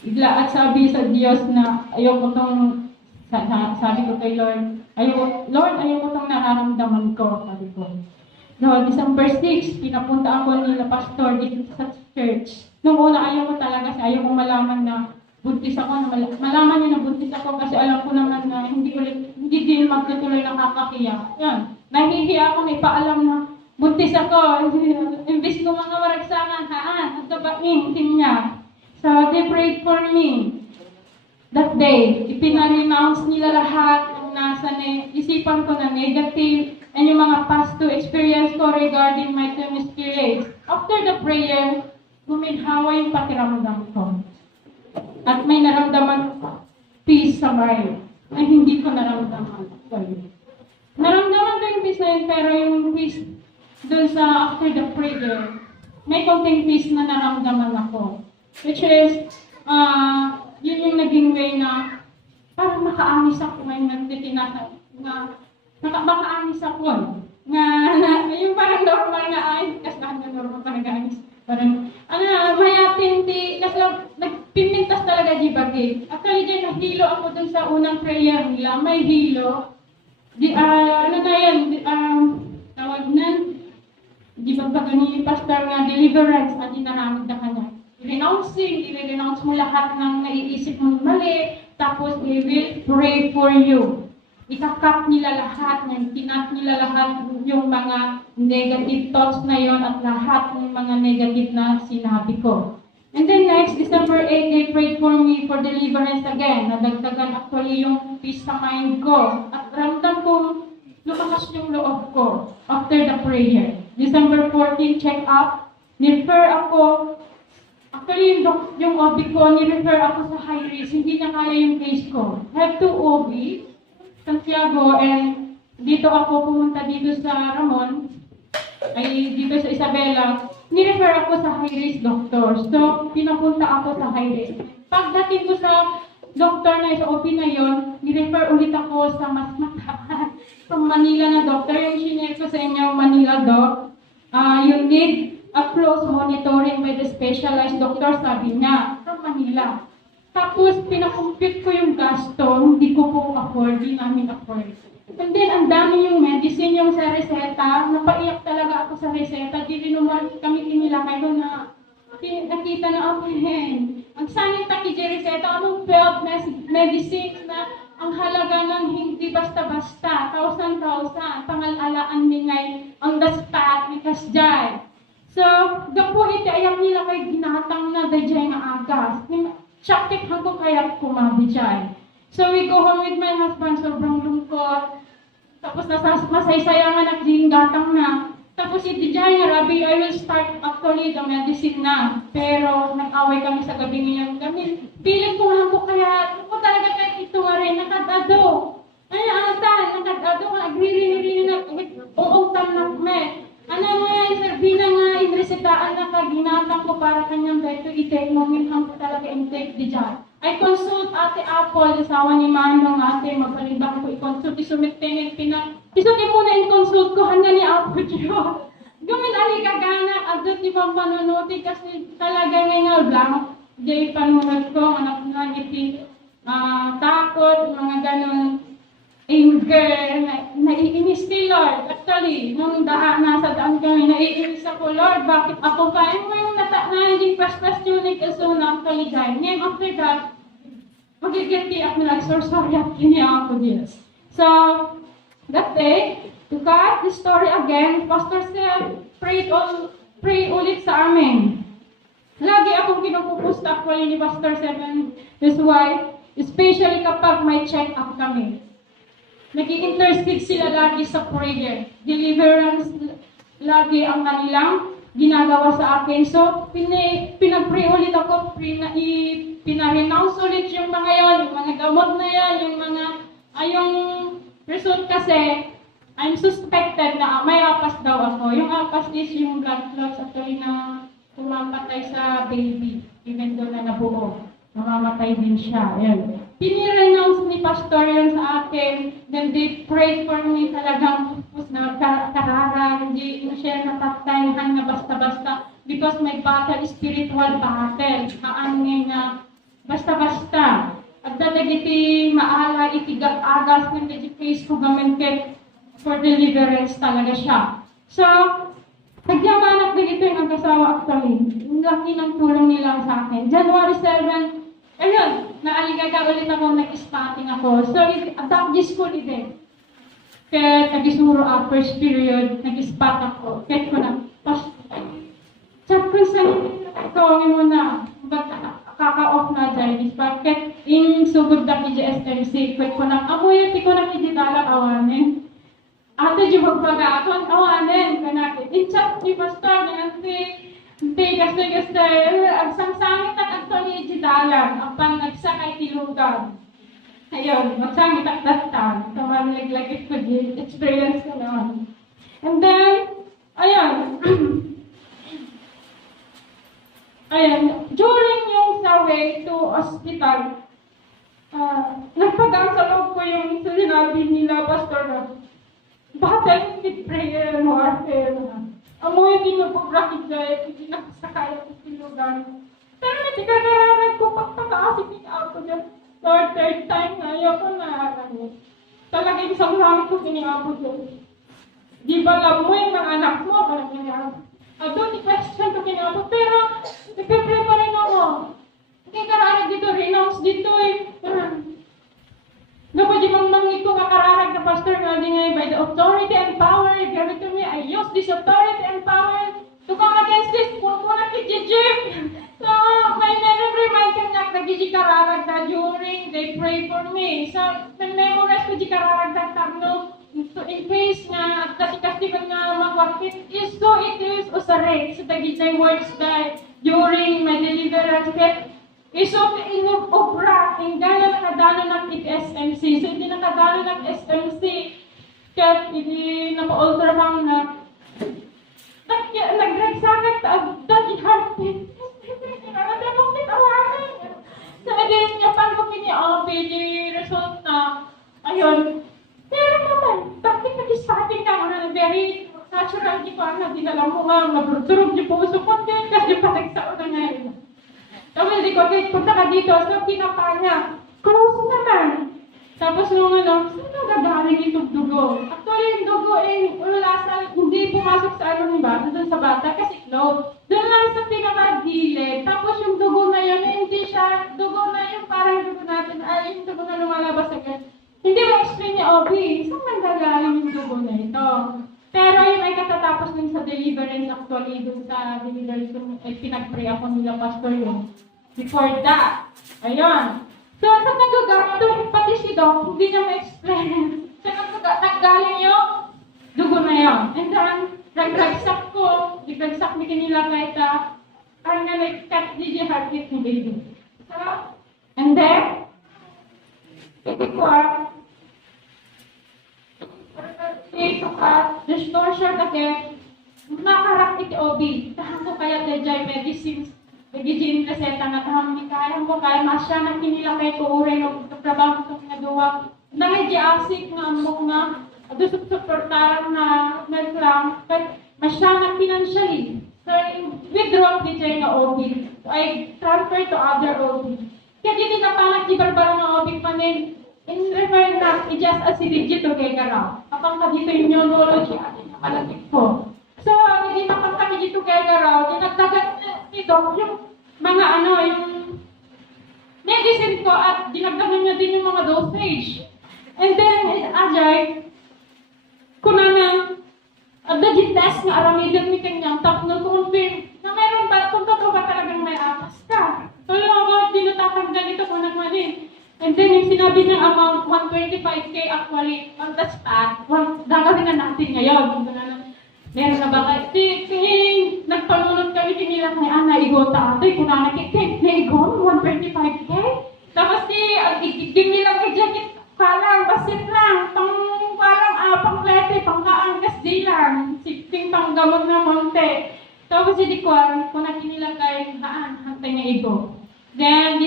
Bigla at sabi sa Diyos na ayoko tong, sabi ko kay Lord, ayoko tong nararamdaman ko, sabi ko. No, December 6, pinapunta ako nila Pastor dito sa church. Nung una ayoko talaga kasi ayoko malaman na buntis ako, malaman niyo na buntis ako kasi alam ko naman na hindi din magtutuloy ng kakakiya. Yan. Nahihiya ako, may paalam na buntis ako. Imbis ko mga waragsangan, at kabain, niya. So, they prayed for me. That day, ipinarenounce nila lahat ng nasa isipan ko na negative and yung mga past two experience ko regarding my two miscarriage. After the prayer, guminhawa yung pakiramdam ko. At may naramdaman peace sa mind ay hindi ko naramdaman. Naramdaman ko yung peace na yun, pero yung peace dun sa after the prayer, may konting peace na naramdaman ako. Which is, yun yung naging way na parang makaamis ako ngayon nagtitinasa na makaamis ako. Yung parang normal na ay, kasi na normal parang gaamis. Parang, mayatin kasi nagpimintas talaga di bagi. Actually, dyan, nahilo ako dun sa unang prayer nila. May hilo. Tawag na, di ba ba ganun yung pastor na deliverance at dinaramid na kanya. I-renounce mo lahat ng naiisip mong mali, tapos they will pray for you. Ikakap nila lahat, tinat nila lahat yung mga negative thoughts na yon at lahat ng mga negative na sinabi ko. And then next, December 8, they prayed for me for deliverance again. Nadagdagan actually yung peace sa mind ko. At ramdam ko, lumakas yung loob ko after the prayer. December 14, check up. Nirefer ako. Actually, yung OB ko, nirefer ako sa high risk. Hindi niya kaya yung case ko. I have two OB, Santiago, and dito ako pumunta dito sa Ramon, ay dito sa Isabela. Nirefer ako sa high-risk doctor. So, pinapunta ako sa high-risk. Pagdating ko sa doctor na sa OP na yon, nirefer ulit ako sa mas mataas from Manila na doctor. Yung shinare ko sa inyo, Manila doc. You need a close monitoring by the specialized doctor, sabi niya, from Manila. Tapos, pinakumpit ko yung gasto, hindi ko po afford, hindi namin afford. And then, ang dami yung medicine, yung sa reseta, napaiyak talaga ako sa reseta, di rin naman kami tinilakay ko na nakita na ako yun. Ang sanit na reseta, anong 12 medicines na ang halaga ng hindi basta-basta, 1,000, pangalalaan ningay ang dastat ni Kasjay. So, gapo iti ayam nila kay ginatang na dayjay nga agas. Chakit hangko kaya kumabijay. So, we go home with my husband, sobrang lungkot. Tapos masaysayangan at din gatang na. Tapos itijay nga, Rabi, I will start actually the medicine na. Pero nag-away kami sa gabi niya kami. Piling ko lang ko kaya, ko talaga kahit ito nga rin, nakadado. Ay, atan, nakadado, agree na, uungtan na me. Ano nga, sabi na nga, inresitaan na kaginatang ko para kanyang beto i-take mo, minhang ko talaga intake di dyan. I consult Ate Apple, asawa ni Manong ate, magpalinda ko i-consult, isumitingin, isutin muna i-consult ko, handa ni Apple Diyo. Gamin ali kagana, adot ni pampanunuti kasi talaga ngayon, blank, di panunod ko, anak na iti, takot, mga ganun, anger, naiinis ni Lord. Actually, nung nasa daan kami, naiinis ako, Lord, bakit ako pa? And mo yung hindi pas-pas tunig so na actually dahil. Ngayon, after that, magigilty ako na sorry at kiniya ako Diyos. So, that day, to cut the story again, Pastor said, pray ulit sa amin. Lagi akong kinupupusta actually ni Pastor Seven, his wife, especially kapag may check-up kami. Nag-i-intercede sila lagi sa prayer. Deliverance lagi ang kanilang ginagawa sa akin. So, pinag-pray ulit ako, pinarenounce ulit yung mga yon, yung mga gamot na yan, yung mga, yung result kasi, I'm suspected na may apas daw ako. Yung apas is yung blood clots actually na pumapatay sa baby, even though na nabuo. Mamamatay din siya. Ayan. Pinirenounce ni Pastor yan sa akin. Then they prayed for me talagang pupus na karara. Hindi siya natatayhan na basta-basta. Because my battle is spiritual battle. Haan nga basta-basta. At dalag iti maala, iti agas ng iti face ko gamented for deliverance talaga siya. So, nagyamanak din ito yung ang-asawa actually. Ang laki ng tulong nila sa akin. January 7, ayun, naaligaga ulit ako, nag-spotting ako. So, adapt di school ite. Kaya nag-isuro ako, first period, nag-spot ako. Kaya ko na, chat ko sa tawagin mo na, ba't kaka-off na dyan, bakit yung sugod na PGSMC, kaya ko na, amoy, ko na kididala awanin. Ate, di magbaga ako, awanin, kanakit. In-chat ni Pastor, hindi, kasi, ang sangsangit at Anthony Gidalan, ang pang-nagsakay tilugan. Ayun, magsangit at datan. Tawag naglagit ko din, experience ko naman. And then, ayun, during yung sa way to hospital, nagpagang sa loob ko yung sinabi nila, Pastor, battle with prayer and warfare. Amoy, hindi mo po rakit dahil hindi nakasakay ako silugan. Pero hindi ka kararan ko pagpakaasipin ako dyan. Lord, third time na ayoko na. Talaga isang langit ko kiniapo dyan. Di ba alam mo yung mga anak mo? Alam mo niya. Doon, i-question ko kiniapo. Pero, nagpe-pray pa rin ako. Hindi kararan dito, renounce dito eh. Dapat di mangmangit ko kakararag na pastor na di nga by the authority and power given to me, I use this authority and power to come against this. Kung na kijijip. So, may remind ka niya nagiji kararag na during they pray for me. So, memorize ko di kararag na tarno. So, in case na kasi nga makwakit is so it is usare. So, tagijay words that during my deliverance iso inubra, hindi na nakadalo ng SMC. So, hindi nakadalo ng SMC. Kaya, hindi napa-ultrasound na. Nag-dragsagat, dati heartbeat. Nagdadala mong pinawarin. So, again, niya, paano ko pini-OPG result na, ayun. Pero naman, bakit nag-starting ka? Very natural, paano, dinala mo nga, magturog yung puso ko, kasi pagsao na ngayon. Tapos di ko, okay, punta ka dito, so pinapa niya, close naman. Tapos nung ano, saan nagagaling itong dugo? Actually, yung dugo wala sa, hindi pumasok sa ano ng bata, doon sa bata, kasi close. Doon lang sa pinakagilid. Tapos yung dugo na yun, hindi siya, dugo na yung parang dugo natin, ay yung dugo na lumalabas sa ganyan. Hindi mo explain niya, Obi, saan nanggagaling yung dugo na ito? Pero yung ay katatapos din sa deliverance, actually, doon sa deliverance, ay pinag-pray ako nila, pastor yun. Before that, ayun. So, sa nagagawa doon, pati si Doc, hindi niya ma-explain. So, naggaling yung dugo na yun. And then, nagragsak ko, nagragsak ni kanila kahit ang nag-cut DJ heartbeat ni baby. So, and then, restore siya kasi makarak iti Obi. Tahan ko kaya dejay medicines. Nagiging reseta nga tahan kaya mo kaya masya na kinila kay kuuray ng trabaho ko nga duwa. Nangyaasik nga mo nga suportaran na lang but masya na financially. So withdraw dejay nga Obi. I transfer to other Obi. Kaya hindi na palang ibarbara ng Obi panin. In refer na, i-just as si Digito kay Garaw. Kapag ka dito yung neurology, atin na malatik ko. So, hindi kapag kami dito kay Garaw, dinagdagan ni Doc yung mga yung medicine ko at dinagdagan niya din yung mga dosage. And then, Ajay, kunanang, the test na aramidin ni kanyang tapos nag-confirm na meron ba, kung totoo ba talagang may apas ka. So, yung mga dinutatanggal ito kung nagmanin. And then, yung sinabi ng amount, 125K actually, on the spot, gagawin na natin ngayon. Meron na ba kayo? Nagpanunod kami kinila kay Ana Igota atoy, kung nakikit, na Igon, 125K? Tapos igiging nila kay Jacket, palang, basit lang, pang plete, pang kaangkas di lang, sipting panggamot na monte. Tapos hindi ko kung nakinila kay hantay na Igo. Then,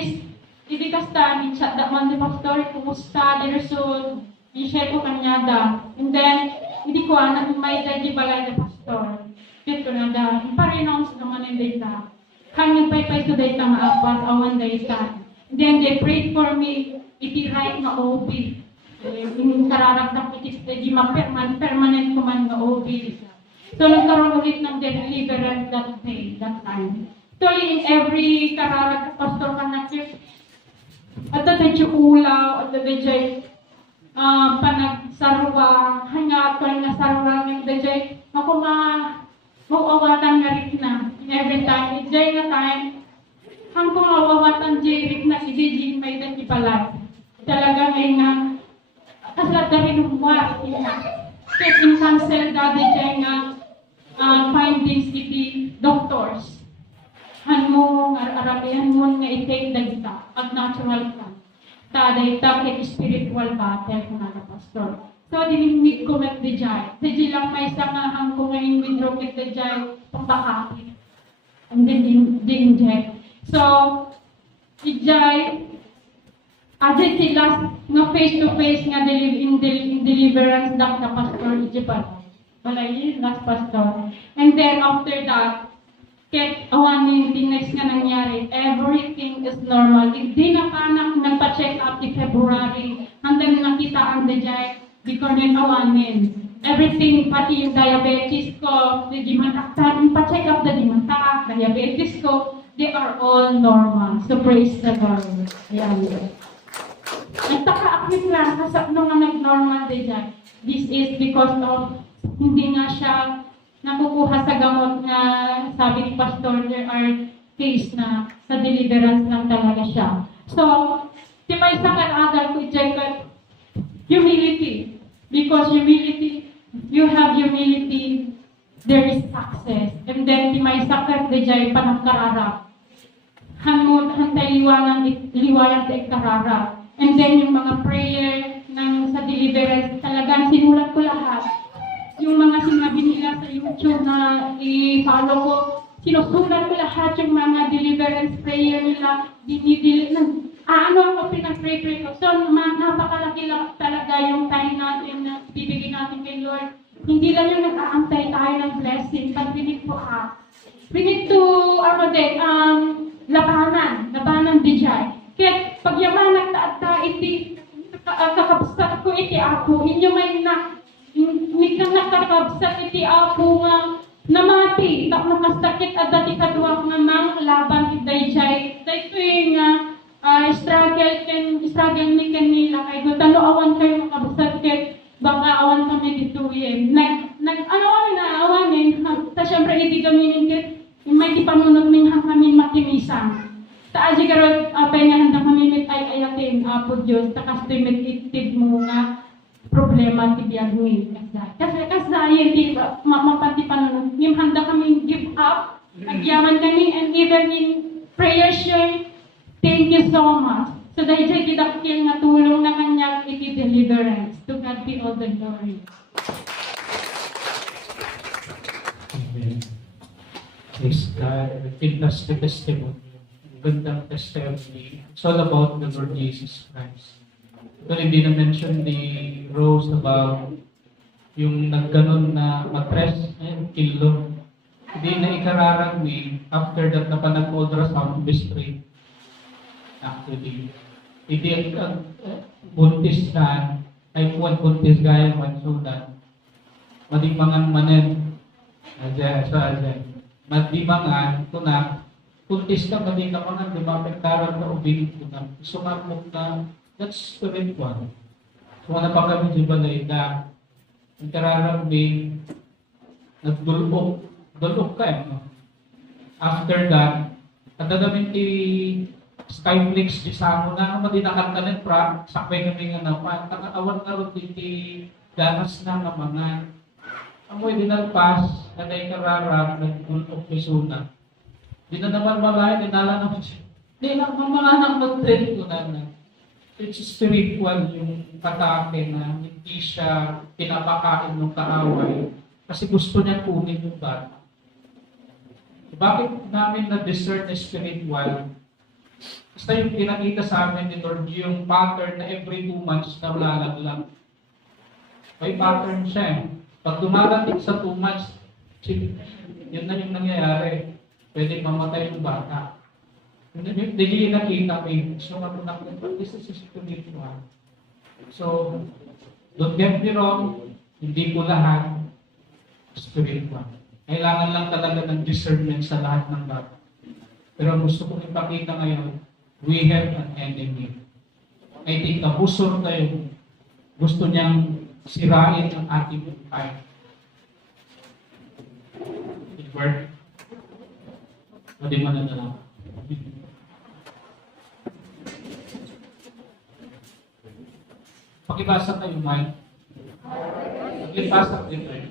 hindi kasta, chat that man the pastor, kumusta, the result, i-share ko kanyada. And then, hindi ko may daddy balay the pastor. Dito na da, pa-renounce naman yung data. Hanggang pay to data maapas, awan data. And then, they prayed for me, iti-right na OB. Yung kararagdak itis, di permanent ko man na OB. So, nagkaroon ulit ng deliverance that day, that time. So, in every kararagdak pastor ka na at the ulaw, at the DJ, panagsarwa, hangat ko na sarwa ng DJ, ako mawawatan nga rin na, in every time, DJ na time, hang kung mawawatan rin na si DJ may dati pala. Talaga may nga, kaslat na rin umuwa, in cancel da DJ nga, findings iti doctors. Hanmo arabihan mo nga i-take dagita at natural ka. Taday ta kay spiritual battle ko na pastor. So dinimig ko met the jay. Di lang may sangahang ko ngayon withdraw with the jay pambakapit. And then di-inject. So ijay adit sila nga face to face nga in deliverance dak na pastor ijay pa. Balay last pastor. And then after that kahit awanin din next nga nangyari, everything is normal. Hindi na panak nagpa-check up di February, hanggang nakita ang dejay, because ng awanin. Everything, pati yung diabetes ko, di mataktan, pa-check up na di matak, diabetes ko, they are all normal. So praise the Lord. Ayan. Nagtaka-akit lang, kasap nung nag-normal dejay. This is because of, hindi nga siya nakukuha sa gamot na sabi ni Pastor, there are case na sa deliverance lang talaga siya. So, si may sakit adal ko dyan humility. Because humility, you have humility, there is success. And then, si may sakit dyan panagkararap. Hantay liwanan sa ikararap. And then, yung mga prayer ng sa deliverance, talagang sinulat ko lahat. Yung mga sinabi nila sa YouTube na i-follow ko, sinusulat ko lahat yung mga deliverance prayer nila, ako pinag-pray ko. So, napakalaki lang talaga yung time natin na bibigyan natin kay Lord. hindi lang yung nag-aantay tayo ng blessing, but we need to act. We need to, labanan di jay. Kaya pagyamanan ta iti, kakabsat ko iti ako, inyo may nakakabsat iti ako nga, namati, tak nakasakit at dati kaduak namang laban iti jay. Dahito yung struggle ni kanila kay do tano awan kayo makabsat ket baka awan kami dituyen kami na awanin ta syempre hindi kami ket may di pamunot min kami makimisang ta aji karot apay nga handa kami mit ay ayatin apo Dios ta kastimit itid mo nga problema ti biag ni kasi yun di mapati panunod ngim handa kami give up agyaman kami and even in prayer share. Thank you so much. So dahil siya kidakil nga tulong na kanyang iti deliverance. To God be all the glory. Amen. Praise God. Witness the testimony. Gandang testimony. It's all about the Lord Jesus Christ. Ito hindi na-mention ni Rose about yung nagganon na matres, kilo. Hindi na ikararangwi after that na panag-ultrasound mystery. Actually, hindi ang buntis na ay puwan buntis gaya man so that madimangan manen madimangan ito na buntis ka madimangan dumapektaran na ubinig ko na sumamok na that's spiritual. So wala pa kami di balay na ang kararambing nagdulok ka no? After that, kadadamin Skyflix di sa mo na madinakan ka ng sakbay kami nga naman awan na ron diti ganas na nga mga amoy dinalpas kanay kararag nagulok misuna di na naman malay dinala na di na mga nagtren ko na it's spiritual yung patake na hindi siya pinapakain ng kaaway kasi gusto niya kunin yung bata. Bakit namin na-discern na spiritual? Basta yung pinakita sa amin ni Lord, yung pattern na every 2 months na lalaglag. May pattern siya eh. Pag dumarating sa 2 months, yun na yung nangyayari. Pwede mamatay yung bata. Hindi yung nakita ko. So, this is spiritual. So, don't get me wrong, hindi ko lahat spiritual. Kailangan lang talaga ng discernment sa lahat ng bata. Pero gusto kong ipakita ngayon, we have an enemy. I think kabusor tayo. Gusto niyang sirain ang ating buhay. Edward, pwede man na lang. Pakibasa tayo, Mike. Pakibasa din tayo.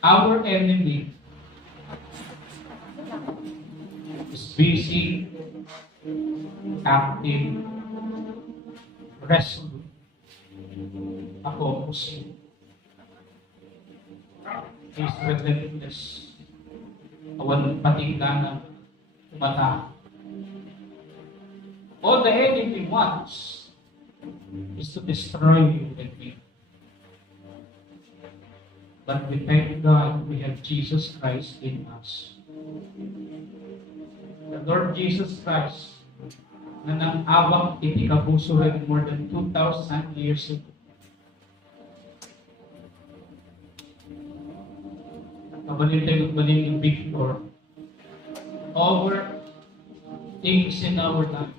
Our enemy is busy, active, resolute, focused. He's relentless. Awan patingganan, mata. All the enemy wants is to destroy you and me. But we thank God we have Jesus Christ in us. The Lord Jesus Christ na nang-abang iti kapuso more than 2,000 years ago. Kabalin tayo yung Victor over things in our life.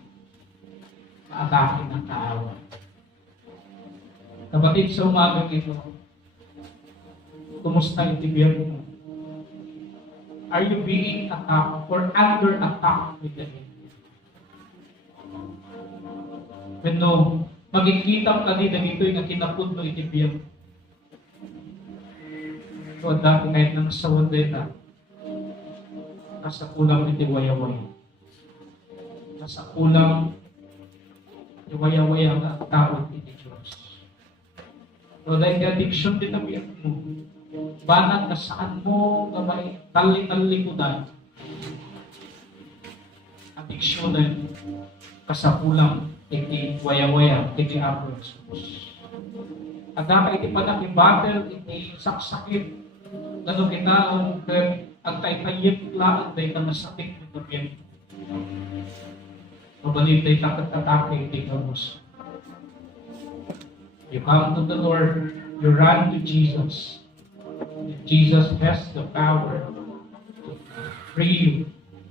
Maatake ng kaawa. Kapatid, sa umagang ito, kumusta yung tibiyar mo? Are you being attacked or under attack with the enemy? When no, magkikita ka din na dito yung kinapod mo itibiyar. So, dati kahit nang sa wanday na, nasa kulang itiwayaway. Nasa kulang iwayaway ang tawag iti Diyos. So, dahil addiction din ang biyak mo. Banat na saan mo na may talikikudan. Addiction din. kasapulang iti waya-waya iti Apo Jesus. At daka iti panakibatel iti saksakit ngano kita ang taytayip laan day na masakit ng gabi. Mabalib day takat-atake iti kabus. You come to the Lord, you run to Jesus. Jesus has the power to free you,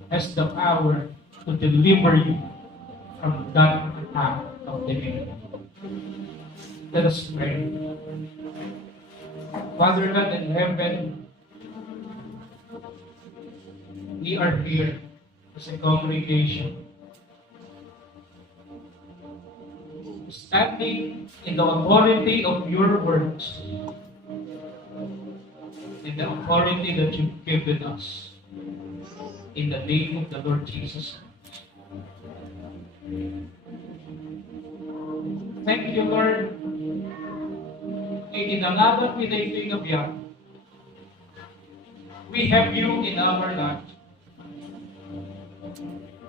has the power to deliver you from that attack of the enemy. Let us pray. Father God in heaven, we are here as a congregation, standing in the authority of your words, in the authority that you've given us, in the name of the Lord Jesus. Thank you, Lord. Ikinangalan pinay gabiyak. We have you in our life.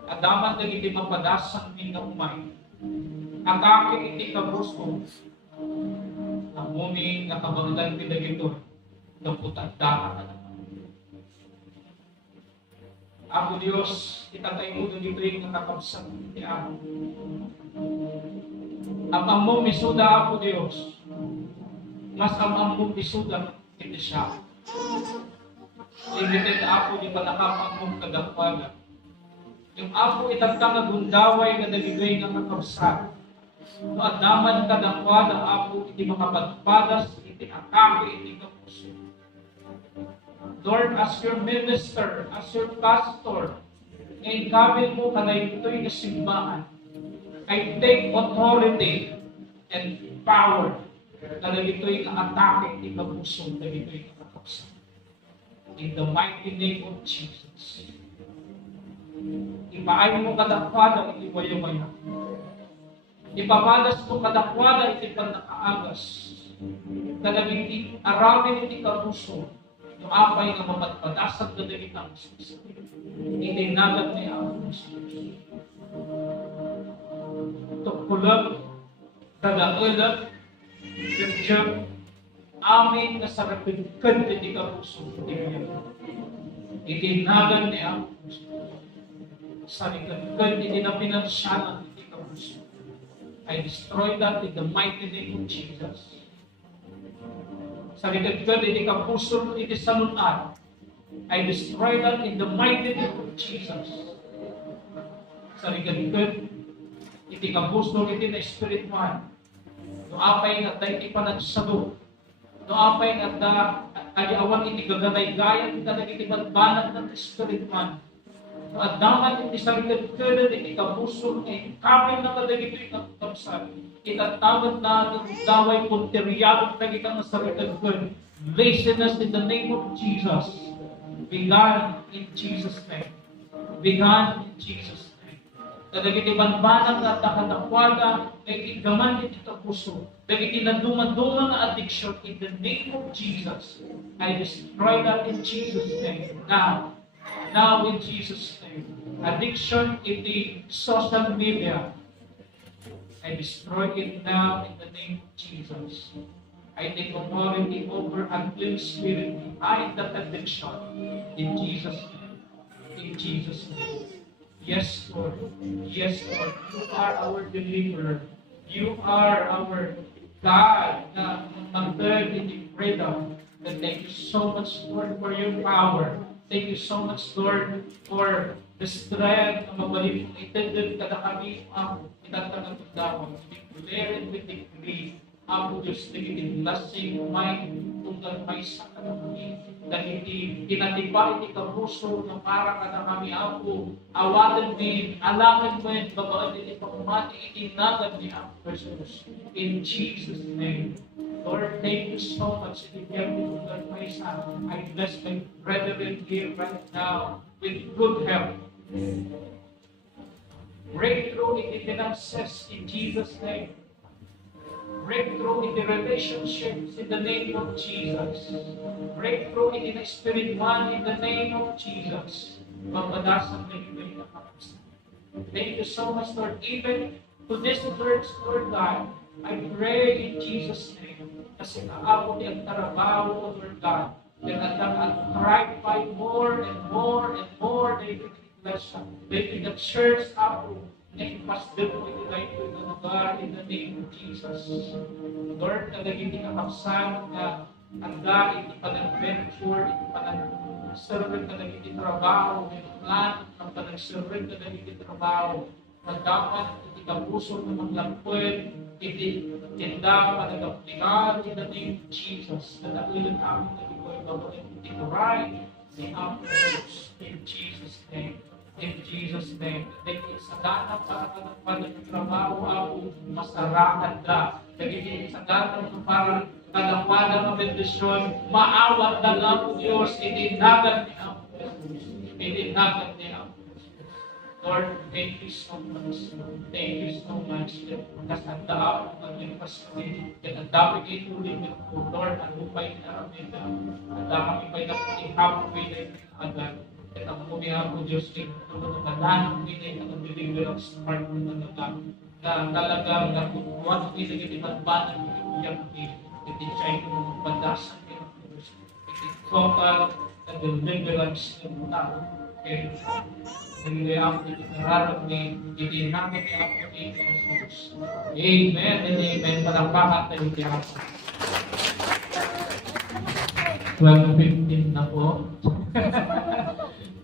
Adaman na hindi mapadasang ni na umay. Atake iti kabusko. Namuni nakabanggan pinagito. Naputagdaan. Ako Diyos, itatay mo dito yung nakakapsang ni Ako. Ang mo misuda ako Diyos. Mas ang mo misuda iti siya. Limited ako di panakapang mong kadakwaga. Yung ako itagtang agundaway na nagigay ng kakapsat. No adaman kadakwada ako iti makapagpadas iti atake iti kapuso. Lord, as your minister, as your pastor, ngayon kami mo kanay ito'y nasimbahan. I take authority and power na ito'y atake iti kapuso, na ito'y kakapsat. In the mighty name of Jesus. Ipaay mo kadakwada iti waya-waya. Ipapadas mo kadakwada iti panakaagas. Kadagiti aramin iti kapuso. Yung apay nga mapatpadasan na dagit ang Jesus. Itinagat ni ang Jesus. Tukulog, tagaulag, gagdag, amin na sarapigkad iti kapuso. Itinagat ni ang Jesus. Sarikagkad iti na pinansyanan iti kapuso. I destroy that in the mighty name of Jesus. Sarikagkad iti kapuso iti salunan. I destroy that in the mighty name of Jesus. Sarikagkad iti kapuso iti na spiritual. No apay nga tayo iti panagsado. No apay nga awan iti gaganay-gayan iti iti banbanat ng spiritual. At daman iti sarikagkad iti kapuso iti kamay na kadagito iti kapsat. Itatawad na daway punteriyaw tagitang sarikagkad. Laziness in the name of Jesus. Began in Jesus' name. Began in Jesus' name. Kadagiti banbanang at nakadakwada ay igaman iti kapuso. Dagiti naduman-duman na addiction in the name of Jesus. I destroy that in Jesus' name. Now in Jesus' name. Addiction in the social media. I destroy it now in the name of Jesus. I take authority over unclean spirit behind that addiction. In Jesus' name. In Jesus' name. Yes, Lord. Yes, Lord. You are our deliverer. You are our God na mag-turn in the freedom. And thank you so much, Lord, for your power. Thank you so much, Lord, for the strength na mabalik mong itended kada kami ako. Itatang ang tagdawang. Declare and we decree. Ako Diyos, nagiging blessing, mind, tunggal may sa kami. Dahil tinatipa iti kabuso na para ka na kami ako. Awatin din, alakan mo yun, babaan iti pagmati, itinagan ni ako Jesus. In Jesus' name. Lord, thank you so much. I bless my brethren here right now with good health. Breakthrough in the finances in Jesus' name. Breakthrough in the relationships in the name of Jesus. Breakthrough in the spirit man in the name of Jesus. Mapadasan na yung nakapos. Thank you so much, Lord. Even to this church, Lord God, I pray in Jesus' name, kasi naabot ang trabaho, Lord God, that ang clarify more and more and more daily blessing. Daily the church up and pastor po ito kayo ng lugar in the name of Jesus. Lord, talagang pinakapsan na ang dahil ito pa ng venture, ito pa ng servant na naging trabaho, may plan ng panag-servant na naging trabaho, na dapat iti kapuso ng maglampuin, iti tinda panag-aplikan in the name of Jesus, na naulan namin na ito ay babain, ito right, the apostles, in Jesus' name. In Jesus' name. Dahil sa dana para panagtrabaho ako, masarakan ka. Dahil sa dana para kadapada ng bendisyon, maawat na lang o Diyos, itinagan niya ako. Itinagan niya ako. Lord, thank you so much. Thank you so much. Kasanda ako ng iyong pasunin. At ang dami kayo ulit ko, Lord, ang upay na namin na. Ang dami pa'y napatihap ko yun agad. At ang pumiha ko, Diyos, ay tulong ng kadalang pinay na nabiligay ang smart mo na nalang. Na talagang nakukuha ko pinagin imanbanan mo yung iyang pinay. Ititry ko ng padasan niya. Total na deliverance ng tao. Okay. Hindi ako itinarap ni itinamit niya ako ni Jesus. Amen and amen. Palakpakan tayo niya ako. 12:15 na po.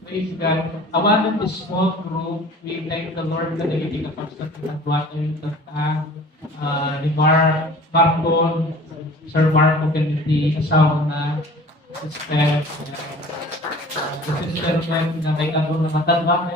Praise God. I wanted this small group. We thank the Lord na nagiging kapagsak ng buwan ng tata ni Marco, Sir Marco Kennedy, asawa na sister, na may kagong na matanda